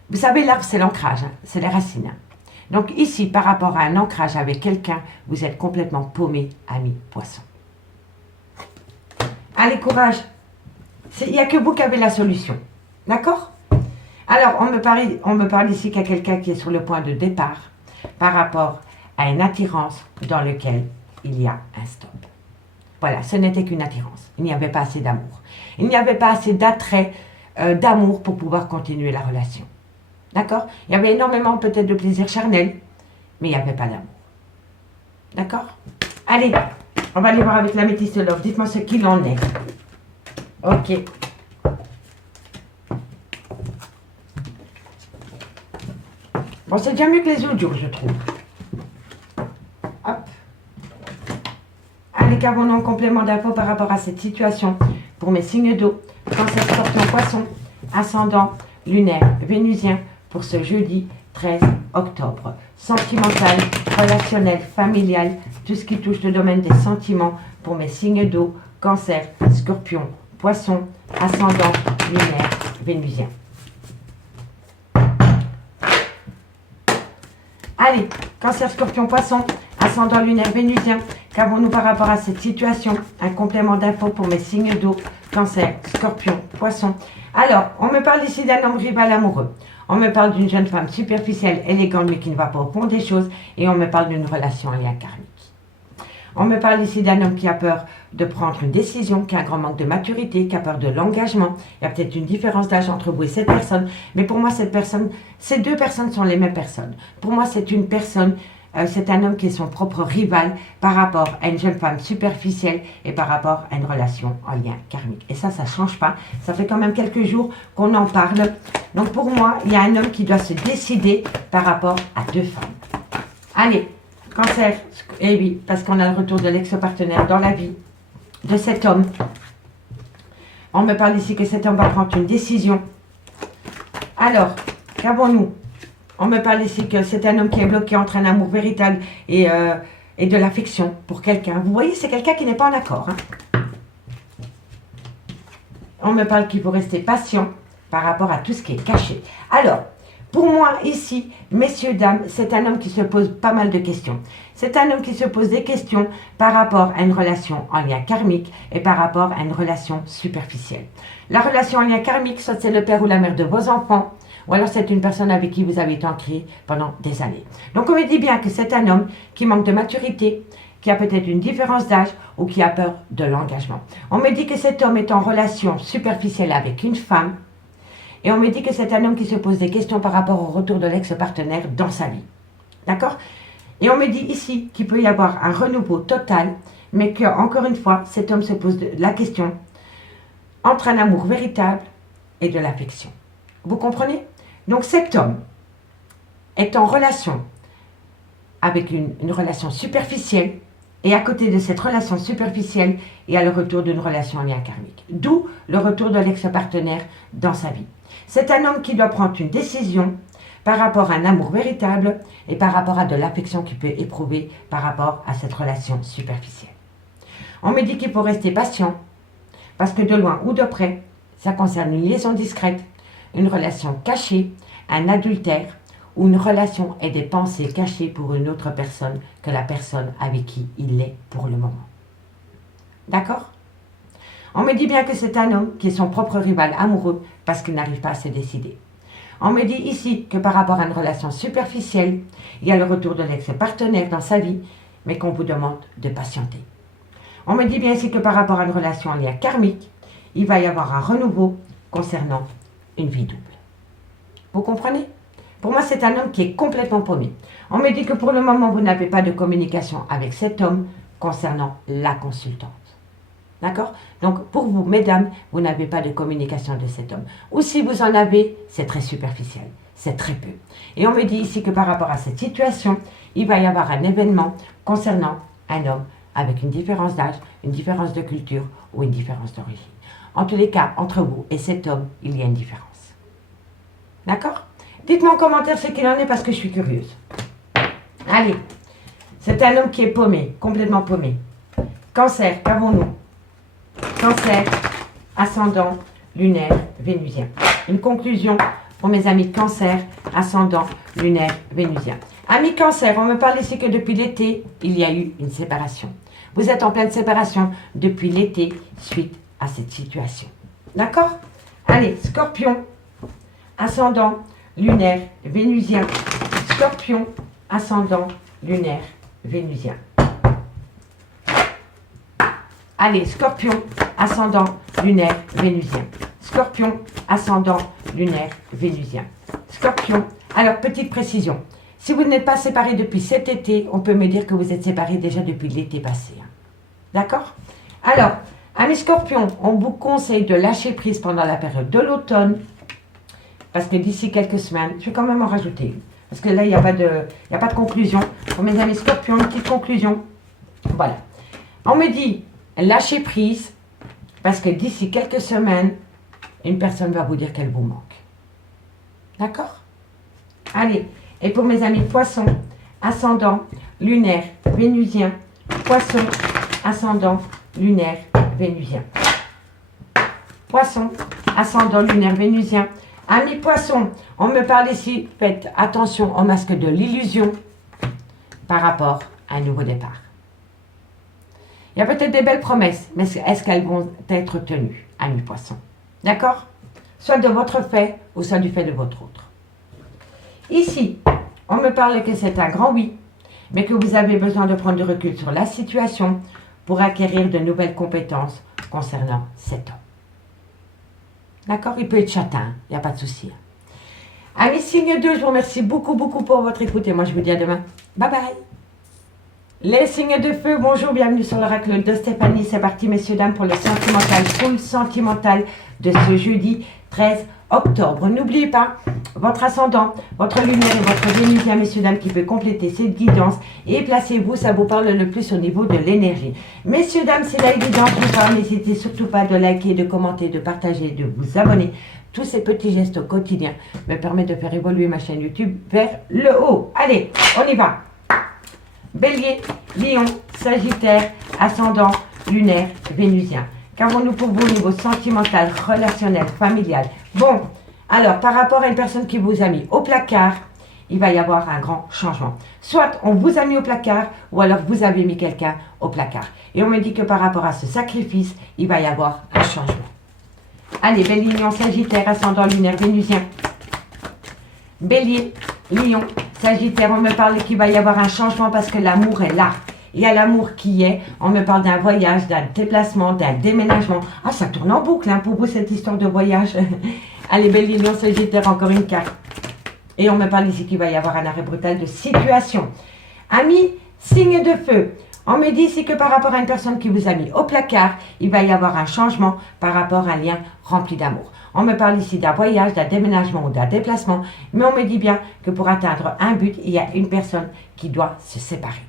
Vous savez, l'arbre, c'est l'ancrage, hein, c'est les racines. Hein. Donc ici, par rapport à un ancrage avec quelqu'un, vous êtes complètement paumé, amis poissons. Allez, courage. Il n'y a que vous qui avez la solution. D'accord? Alors, on me parle ici qu'il y a quelqu'un qui est sur le point de départ par rapport à une attirance dans laquelle il y a un stop. Voilà, ce n'était qu'une attirance. Il n'y avait pas assez d'amour. Il n'y avait pas assez d'attrait, d'amour pour pouvoir continuer la relation. D'accord? Il y avait énormément peut-être de plaisir charnel, mais il n'y avait pas d'amour. D'accord? Allez, on va aller voir avec l'améthyste love. Dites-moi ce qu'il en est. Ok. Bon, c'est déjà mieux que les autres jours, je trouve. Hop. Allez, qu'avons-nous en complément d'infos par rapport à cette situation pour mes signes d'eau, Cancer, Scorpion, Poisson, ascendant, lunaire, vénusien, pour ce jeudi 13 octobre. Sentimental, relationnel, familial, tout ce qui touche le domaine des sentiments pour mes signes d'eau, Cancer, Scorpion, Poisson, ascendant, lunaire, vénusien. Allez, Cancer, Scorpion, Poisson, ascendant, lunaire, vénusien. Qu'avons-nous par rapport à cette situation? Un complément d'infos pour mes signes d'eau, Cancer, Scorpion, Poisson. Alors, on me parle ici d'un homme rival amoureux. On me parle d'une jeune femme superficielle, élégante, mais qui ne va pas au fond des choses. Et on me parle d'une relation en lien karmique. On me parle ici d'un homme qui a peur de prendre une décision, qui a un grand manque de maturité, qui a peur de l'engagement. Il y a peut-être une différence d'âge entre vous et cette personne. Mais pour moi, ces deux personnes sont les mêmes personnes. Pour moi, c'est une personne... c'est un homme qui est son propre rival par rapport à une jeune femme superficielle et par rapport à une relation en lien karmique. Et ça ne change pas. Ça fait quand même quelques jours qu'on en parle. Donc pour moi, il y a un homme qui doit se décider par rapport à deux femmes. Allez, Cancer, et oui, parce qu'on a le retour de l'ex-partenaire dans la vie de cet homme. On me parle ici que cet homme va prendre une décision. Alors, qu'avons-nous? On me parle ici que c'est un homme qui est bloqué entre un amour véritable et de l'affection pour quelqu'un. Vous voyez, c'est quelqu'un qui n'est pas en accord. Hein. On me parle qu'il faut rester patient par rapport à tout ce qui est caché. Alors, pour moi, ici, messieurs, dames, c'est un homme qui se pose pas mal de questions. C'est un homme qui se pose des questions par rapport à une relation en lien karmique et par rapport à une relation superficielle. La relation en lien karmique, soit c'est le père ou la mère de vos enfants, ou alors c'est une personne avec qui vous avez été ancré pendant des années. Donc on me dit bien que c'est un homme qui manque de maturité, qui a peut-être une différence d'âge ou qui a peur de l'engagement. On me dit que cet homme est en relation superficielle avec une femme et on me dit que c'est un homme qui se pose des questions par rapport au retour de l'ex-partenaire dans sa vie. D'accord? Et on me dit ici qu'il peut y avoir un renouveau total, mais que, encore une fois, cet homme se pose la question entre un amour véritable et de l'affection. Vous comprenez? Donc cet homme est en relation avec une relation superficielle et à côté de cette relation superficielle, il y a le retour d'une relation en lien karmique. D'où le retour de l'ex-partenaire dans sa vie. C'est un homme qui doit prendre une décision par rapport à un amour véritable et par rapport à de l'affection qu'il peut éprouver par rapport à cette relation superficielle. On me dit qu'il faut rester patient parce que de loin ou de près, ça concerne une liaison discrète, une relation cachée, un adultère ou une relation et des pensées cachées pour une autre personne que la personne avec qui il est pour le moment. D'accord? On me dit bien que c'est un homme qui est son propre rival amoureux parce qu'il n'arrive pas à se décider. On me dit ici que par rapport à une relation superficielle, il y a le retour de l'ex-partenaire dans sa vie, mais qu'on vous demande de patienter. On me dit bien ici que par rapport à une relation en lien karmique, il va y avoir un renouveau concernant une vie double. Vous comprenez? Pour moi, c'est un homme qui est complètement paumé. On me dit que pour le moment, vous n'avez pas de communication avec cet homme concernant la consultante. D'accord? Donc, pour vous, mesdames, vous n'avez pas de communication de cet homme. Ou si vous en avez, c'est très superficiel. C'est très peu. Et on me dit ici que par rapport à cette situation, il va y avoir un événement concernant un homme avec une différence d'âge, une différence de culture ou une différence d'origine. En tous les cas, entre vous et cet homme, il y a une différence. D'accord? Dites-moi en commentaire ce qu'il en est parce que je suis curieuse. Allez, c'est un homme qui est paumé, complètement paumé. Cancer, qu'avons-nous? Cancer, ascendant, lunaire, vénusien. Une conclusion pour mes amis Cancer, ascendant, lunaire, vénusien. Amis Cancer, on me parle ici que depuis l'été, il y a eu une séparation. Vous êtes en pleine séparation depuis l'été suite à cette situation. D'accord? Allez, Scorpion, ascendant, lunaire, vénusien. Scorpion, ascendant, lunaire, vénusien. Allez, Scorpion, ascendant, lunaire, vénusien. Scorpion, ascendant, lunaire, vénusien. Scorpion. Alors, petite précision. Si vous n'êtes pas séparés depuis cet été, on peut me dire que vous êtes séparés déjà depuis l'été passé. D'accord? Alors, amis Scorpions, on vous conseille de lâcher prise pendant la période de l'automne. Parce que d'ici quelques semaines, je vais quand même en rajouter une. Parce que là, il n'y a pas de conclusion. Pour mes amis Scorpions, une petite conclusion. Voilà. On me dit, lâchez prise. Parce que d'ici quelques semaines, une personne va vous dire qu'elle vous manque. D'accord? Allez. Et pour mes amis Poissons, ascendant, lunaire, vénusien. Poissons, ascendant, lunaire, vénusien. Poissons, ascendant, lunaire, vénusien. Amis Poissons, on me parle ici, faites attention au masque de l'illusion par rapport à un nouveau départ. Il y a peut-être des belles promesses, mais est-ce qu'elles vont être tenues, amis Poissons? D'accord? Soit de votre fait, ou soit du fait de votre autre. Ici, on me parle que c'est un grand oui, mais que vous avez besoin de prendre du recul sur la situation pour acquérir de nouvelles compétences concernant cet homme. D'accord? Il peut être châtain, il n'y a pas de souci. Amis signe 2, je vous remercie beaucoup pour votre écoute et moi je vous dis à demain. Bye bye. Les signes de feu, bonjour, bienvenue sur l'oracle de Stéphanie. C'est parti messieurs, dames, pour le sentimental, full sentimental de ce jeudi 13 octobre. N'oubliez pas votre ascendant, votre lunaire et votre vénusien, messieurs, dames, qui peut compléter cette guidance. Et placez-vous, ça vous parle le plus au niveau de l'énergie. Messieurs, dames, c'est la guidance vous parle. N'hésitez surtout pas de liker, de commenter, de partager, de vous abonner. Tous ces petits gestes au quotidien me permettent de faire évoluer ma chaîne YouTube vers le haut. Allez, on y va. Bélier, Lion, Sagittaire, ascendant, lunaire, vénusien. Qu'avons-nous pour vous au niveau sentimental, relationnel, familial? Bon, alors, par rapport à une personne qui vous a mis au placard, il va y avoir un grand changement. Soit on vous a mis au placard, ou alors vous avez mis quelqu'un au placard. Et on me dit que par rapport à ce sacrifice, il va y avoir un changement. Allez, Bélier, Lion, Sagittaire, ascendant, lunaire, vénusien. Bélier, Lion, Sagittaire, on me parle qu'il va y avoir un changement parce que l'amour est là. Il y a l'amour qui est, on me parle d'un voyage, d'un déplacement, d'un déménagement. Ah, ça tourne en boucle hein, pour vous cette histoire de voyage. Allez, Bélier, Lion, Sagittaire, encore une carte. Et on me parle ici qu'il va y avoir un arrêt brutal de situation. Amis, signe de feu. On me dit ici que par rapport à une personne qui vous a mis au placard, il va y avoir un changement par rapport à un lien rempli d'amour. On me parle ici d'un voyage, d'un déménagement ou d'un déplacement, mais on me dit bien que pour atteindre un but, il y a une personne qui doit se séparer.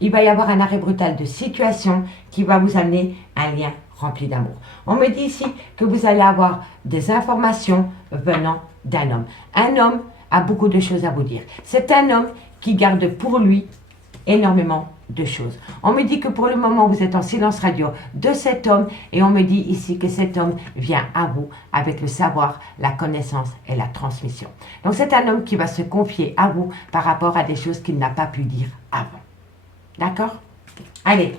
Il va y avoir un arrêt brutal de situation qui va vous amener un lien rempli d'amour. On me dit ici que vous allez avoir des informations venant d'un homme. Un homme a beaucoup de choses à vous dire. C'est un homme qui garde pour lui énormément de choses. On me dit que pour le moment, vous êtes en silence radio de cet homme et on me dit ici que cet homme vient à vous avec le savoir, la connaissance et la transmission. Donc, c'est un homme qui va se confier à vous par rapport à des choses qu'il n'a pas pu dire avant. D'accord? Allez.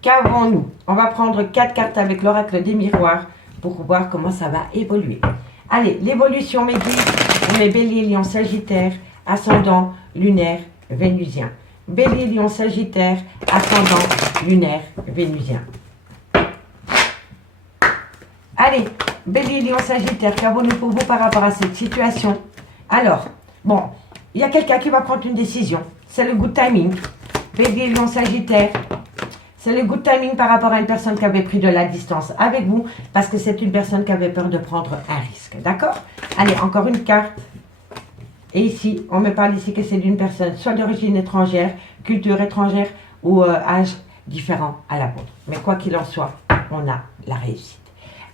Qu'avons-nous? On va prendre 4 cartes avec l'oracle des miroirs pour voir comment ça va évoluer. Allez, l'évolution, mes guides. On met Bélier, Lion, Sagittaire, ascendant, lunaire, vénusien. Bélier, Lion, Sagittaire, ascendant, lunaire, vénusien. Allez, Bélier, Lion, Sagittaire, qu'avons-nous pour vous par rapport à cette situation? Alors, bon, il y a quelqu'un qui va prendre une décision. C'est le good timing. Bélier, Lion, Sagittaire. C'est le good timing par rapport à une personne qui avait pris de la distance avec vous, parce que c'est une personne qui avait peur de prendre un risque. D'accord? Allez, encore une carte. Et ici, on me parle ici que c'est d'une personne soit d'origine étrangère, culture étrangère ou âge différent à la vôtre. Mais quoi qu'il en soit, on a la réussite.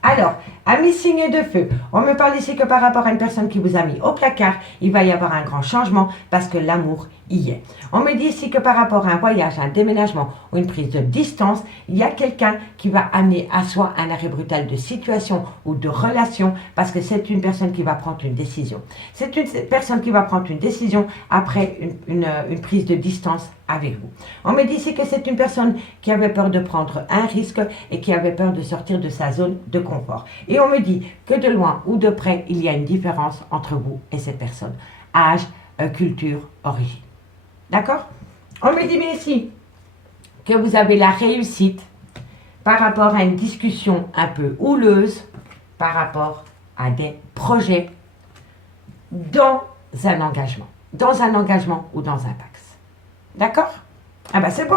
Alors, amis signe de feu, on me parle ici que par rapport à une personne qui vous a mis au placard, il va y avoir un grand changement parce que l'amour y est. On me dit ici que par rapport à un voyage, un déménagement ou une prise de distance, il y a quelqu'un qui va amener à soi un arrêt brutal de situation ou de relation parce que c'est une personne qui va prendre une décision. C'est une personne qui va prendre une décision après une prise de distance avec vous. On me dit ici que c'est une personne qui avait peur de prendre un risque et qui avait peur de sortir de sa zone de confort. Et on me dit que de loin ou de près, il y a une différence entre vous et cette personne. Âge, culture, origine. D'accord? On me dit mais ici que vous avez la réussite par rapport à une discussion un peu houleuse, par rapport à des projets dans un engagement. Dans un engagement ou dans un Pax. D'accord? Ah ben c'est beau.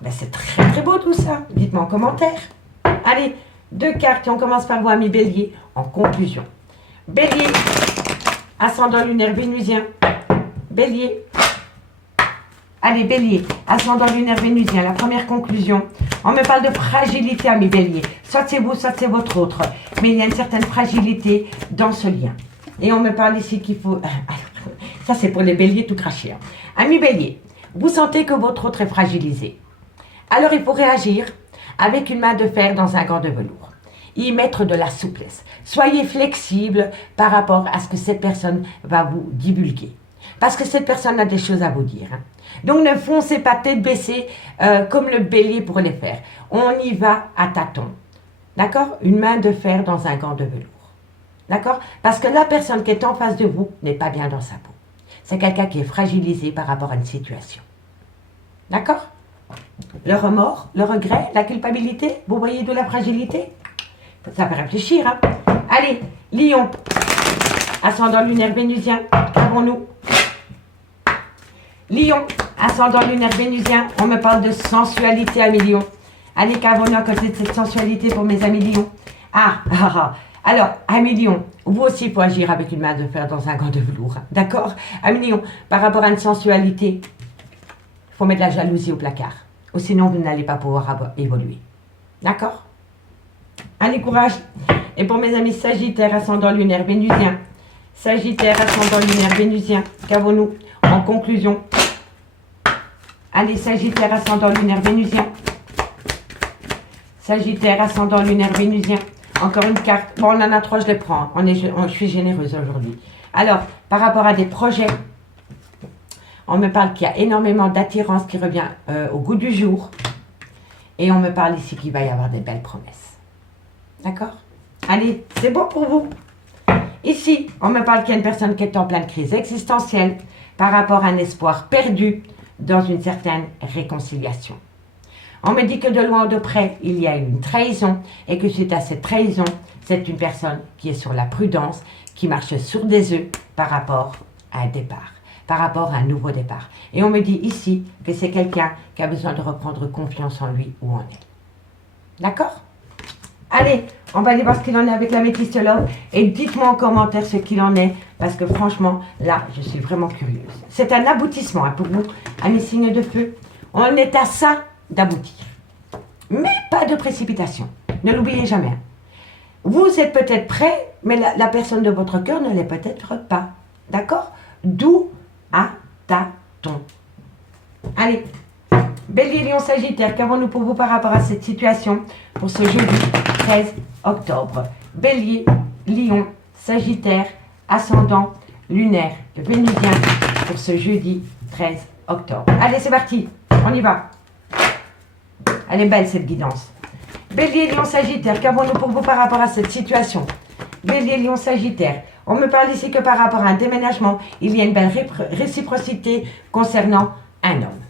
Ben c'est très très beau tout ça. Dites-moi en commentaire. Allez, 2 cartes et on commence par vous, amis Bélier, en conclusion. Bélier, ascendant lunaire vénusien. Bélier. Allez, Bélier, ascendant lunaire vénusien, la première conclusion. On me parle de fragilité, amis Bélier. Soit c'est vous, soit c'est votre autre. Mais il y a une certaine fragilité dans ce lien. Et on me parle ici qu'il faut... Ça, c'est pour les Béliers tout crachés. Hein. Amis Bélier, vous sentez que votre autre est fragilisé. Alors, il faut réagir avec une main de fer dans un gant de velours. Y mettre de la souplesse. Soyez flexible par rapport à ce que cette personne va vous divulguer. Parce que cette personne a des choses à vous dire. Hein. Donc, ne foncez pas tête baissée comme le Bélier pour les faire. On y va à tâtons. D'accord? Une main de fer dans un gant de velours. D'accord? Parce que la personne qui est en face de vous n'est pas bien dans sa peau. C'est quelqu'un qui est fragilisé par rapport à une situation. D'accord? Le remords, le regret, la culpabilité, vous voyez de la fragilité? Ça fait réfléchir, hein? Allez, Lion, ascendant lunaire vénusien, qu'avons-nous? Lion, ascendant lunaire vénusien, on me parle de sensualité, amis Lion. Allez, qu'avons-nous à côté de cette sensualité pour mes amis Lion? Alors, amis Lion, vous aussi, il faut agir avec une main de fer dans un gant de velours. D'accord? Amis Lion, par rapport à une sensualité, il faut mettre la jalousie au placard. Ou sinon, vous n'allez pas pouvoir évoluer. D'accord? Allez, courage. Et pour mes amis Sagittaire, ascendant lunaire vénusien. Sagittaire, ascendant lunaire vénusien. Qu'avons-nous en conclusion? Allez, Sagittaire, ascendant lunaire vénusien. Sagittaire, ascendant lunaire vénusien. Encore une carte. Bon, on en a 3, je les prends. Je suis généreuse aujourd'hui. Alors, par rapport à des projets, on me parle qu'il y a énormément d'attirance qui revient au goût du jour. Et on me parle ici qu'il va y avoir des belles promesses. D'accord? Allez, c'est bon pour vous. Ici, on me parle qu'il y a une personne qui est en pleine crise existentielle par rapport à un espoir perdu dans une certaine réconciliation. On me dit que de loin ou de près, il y a une trahison et que suite à cette trahison, c'est une personne qui est sur la prudence, qui marche sur des œufs par rapport à un départ, par rapport à un nouveau départ. Et on me dit ici que c'est quelqu'un qui a besoin de reprendre confiance en lui ou en elle. D'accord? Allez, on va aller voir ce qu'il en est avec la métiste love et dites-moi en commentaire ce qu'il en est parce que franchement, là, je suis vraiment curieuse. C'est un aboutissement pour vous, amis signes de feu. On est à ça d'aboutir. Mais pas de précipitation. Ne l'oubliez jamais. Vous êtes peut-être prêt, mais la personne de votre cœur ne l'est peut-être pas. D'accord? D'où à tâtons. Allez. Bélier, Lion, Sagittaire, qu'avons-nous pour vous par rapport à cette situation pour ce jeudi 13 octobre? Bélier, Lion, Sagittaire, ascendant, lunaire, vénusien pour ce jeudi 13 octobre. Allez, c'est parti, on y va. Elle est belle cette guidance. Bélier, Lion, Sagittaire, qu'avons-nous pour vous par rapport à cette situation? Bélier, Lion, Sagittaire, on me parle ici que par rapport à un déménagement, il y a une belle réciprocité concernant un homme.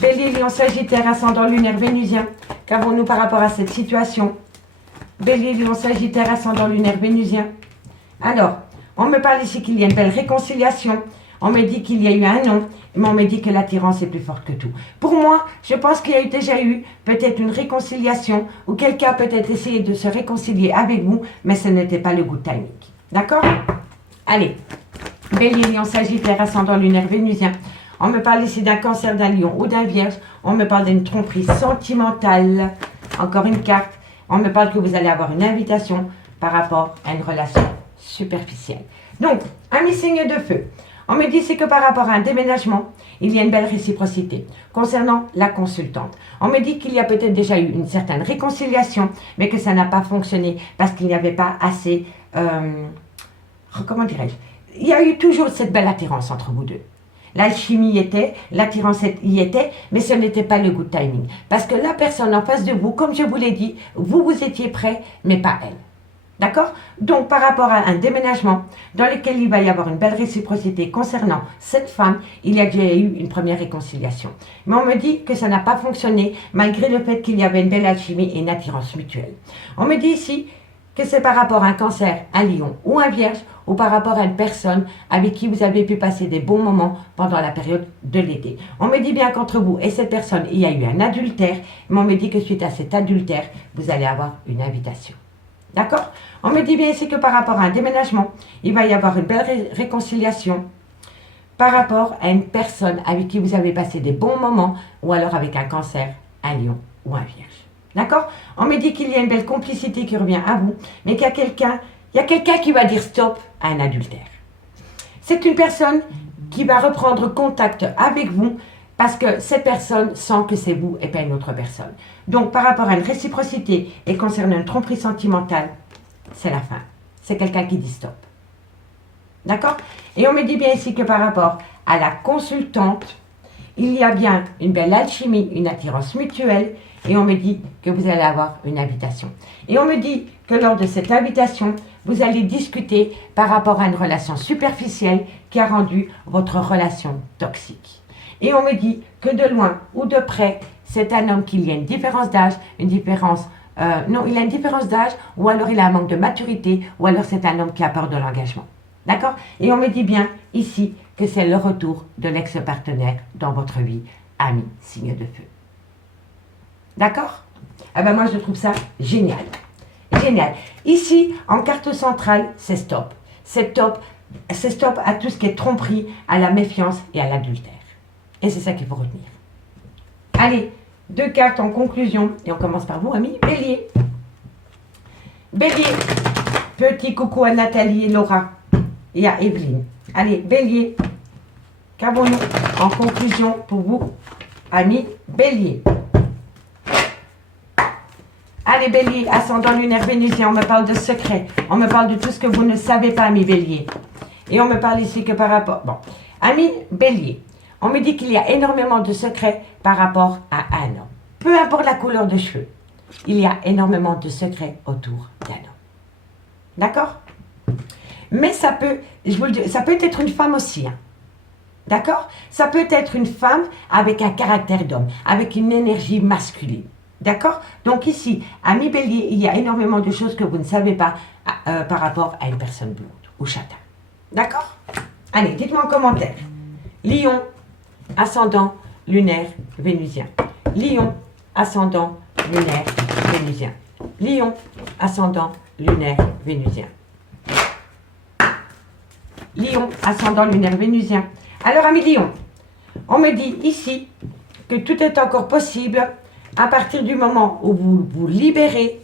Bélier, Lion, Sagittaire, ascendant lunaire vénusien. Qu'avons-nous par rapport à cette situation? Bélier, Lion, Sagittaire, ascendant lunaire, Vénusien. Alors, on me parle ici qu'il y a une belle réconciliation. On me dit qu'il y a eu un non, mais on me dit que l'attirance est plus forte que tout. Pour moi, je pense qu'il y a déjà eu peut-être une réconciliation ou quelqu'un a peut-être essayé de se réconcilier avec vous, mais ce n'était pas le good timing. D'accord? Allez, Bélier, Lion, Sagittaire, ascendant lunaire, Vénusien. On me parle ici d'un cancer, d'un lion ou d'un vierge. On me parle d'une tromperie sentimentale. Encore une carte. On me parle que vous allez avoir une invitation par rapport à une relation superficielle. Donc, ami signe de feu. On me dit c'est que par rapport à un déménagement, il y a une belle réciprocité. Concernant la consultante, on me dit qu'il y a peut-être déjà eu une certaine réconciliation, mais que ça n'a pas fonctionné parce qu'il n'y avait pas assez... comment dirais-je? Il y a eu toujours cette belle attirance entre vous deux. L'alchimie y était, l'attirance y était, mais ce n'était pas le good timing. Parce que la personne en face de vous, comme je vous l'ai dit, vous étiez prêt, mais pas elle. D'accord? Donc, par rapport à un déménagement dans lequel il va y avoir une belle réciprocité concernant cette femme, il y a déjà eu une première réconciliation. Mais on me dit que ça n'a pas fonctionné malgré le fait qu'il y avait une belle alchimie et une attirance mutuelle. On me dit ici que c'est par rapport à un cancer, un lion ou un vierge, ou par rapport à une personne avec qui vous avez pu passer des bons moments pendant la période de l'été. On me dit bien qu'entre vous et cette personne, il y a eu un adultère, mais on me dit que suite à cet adultère, vous allez avoir une invitation. D'accord? On me dit bien ici que par rapport à un déménagement, il va y avoir une belle réconciliation par rapport à une personne avec qui vous avez passé des bons moments, ou alors avec un cancer, un lion ou un vierge. D'accord? On me dit qu'il y a une belle complicité qui revient à vous, mais qu'il y a quelqu'un qui va dire stop à un adultère. C'est une personne qui va reprendre contact avec vous parce que cette personne sent que c'est vous et pas une autre personne. Donc, par rapport à une réciprocité et concernant une tromperie sentimentale, c'est la fin. C'est quelqu'un qui dit stop. D'accord? Et on me dit bien ici que par rapport à la consultante, il y a bien une belle alchimie, une attirance mutuelle, et on me dit que vous allez avoir une invitation. Et on me dit que lors de cette invitation, vous allez discuter par rapport à une relation superficielle qui a rendu votre relation toxique. Et on me dit que de loin ou de près, c'est un homme qui a une différence d'âge, non, il a une différence d'âge, ou alors il a un manque de maturité, ou alors c'est un homme qui a peur de l'engagement. D'accord? Et on me dit bien ici que c'est le retour de l'ex-partenaire dans votre vie, ami, signe de feu. D'accord? Eh ben moi je trouve ça génial. Génial. Ici, en carte centrale, c'est stop. C'est stop à tout ce qui est tromperie, à la méfiance et à l'adultère. Et c'est ça qu'il faut retenir. Allez, 2 cartes en conclusion. Et on commence par vous, amis. Bélier. Bélier. Petit coucou à Nathalie et Laura. Et à Evelyne. Allez, Bélier. Qu'avons-nous en conclusion pour vous, amis Bélier? Allez, Bélier, ascendant lunaire vénusien, on me parle de secrets. On me parle de tout ce que vous ne savez pas, amis Bélier. Et on me parle ici que par rapport... Bon, amis Bélier, on me dit qu'il y a énormément de secrets par rapport à un homme. Peu importe la couleur de cheveux, il y a énormément de secrets autour d'un homme. D'accord? Mais ça peut, je vous le dis, ça peut être une femme aussi. Hein. D'accord? Ça peut être une femme avec un caractère d'homme, avec une énergie masculine. D'accord? Donc ici, ami Bélier, il y a énormément de choses que vous ne savez pas par rapport à une personne blonde ou châtain. D'accord? Allez, dites-moi en commentaire. Lion, ascendant, lunaire, vénusien. Lion, ascendant, lunaire, vénusien. Lion, ascendant, lunaire, vénusien. Lion, ascendant, lunaire, vénusien. Alors, ami Lion, on me dit ici que tout est encore possible à partir du moment où vous vous libérez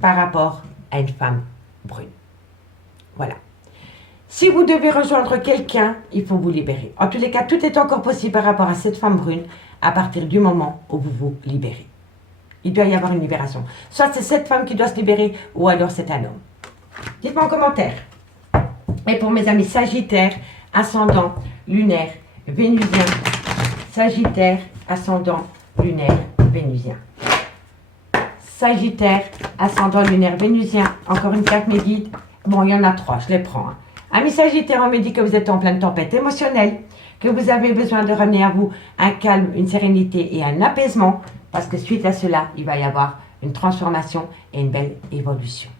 par rapport à une femme brune. Voilà. Si vous devez rejoindre quelqu'un, il faut vous libérer. En tous les cas, tout est encore possible par rapport à cette femme brune à partir du moment où vous vous libérez. Il doit y avoir une libération. Soit c'est cette femme qui doit se libérer, ou alors c'est un homme. Dites-moi en commentaire. Et pour mes amis Sagittaire, ascendant, lunaire, vénusien. Sagittaire, ascendant, lunaire, vénusien. Sagittaire, ascendant, lunaire, vénusien. Encore une carte, mes guides. Bon, il y en a 3, je les prends. Hein. Amis Sagittaire, on me dit que vous êtes en pleine tempête émotionnelle, que vous avez besoin de ramener à vous un calme, une sérénité et un apaisement, parce que suite à cela, il va y avoir une transformation et une belle évolution.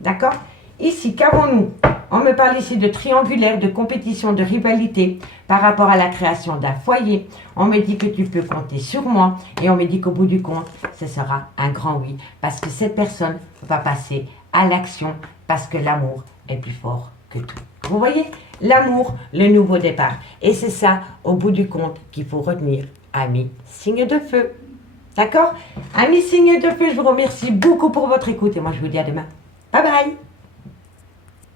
D'accord? Ici, qu'avons-nous? On me parle ici de triangulaire, de compétition, de rivalité par rapport à la création d'un foyer. On me dit que tu peux compter sur moi et on me dit qu'au bout du compte, ce sera un grand oui parce que cette personne va passer à l'action parce que l'amour est plus fort que tout. Vous voyez? L'amour, le nouveau départ. Et c'est ça, au bout du compte, qu'il faut retenir, amis signe de feu. D'accord? Amis signe de feu, je vous remercie beaucoup pour votre écoute et moi je vous dis à demain. Bye bye!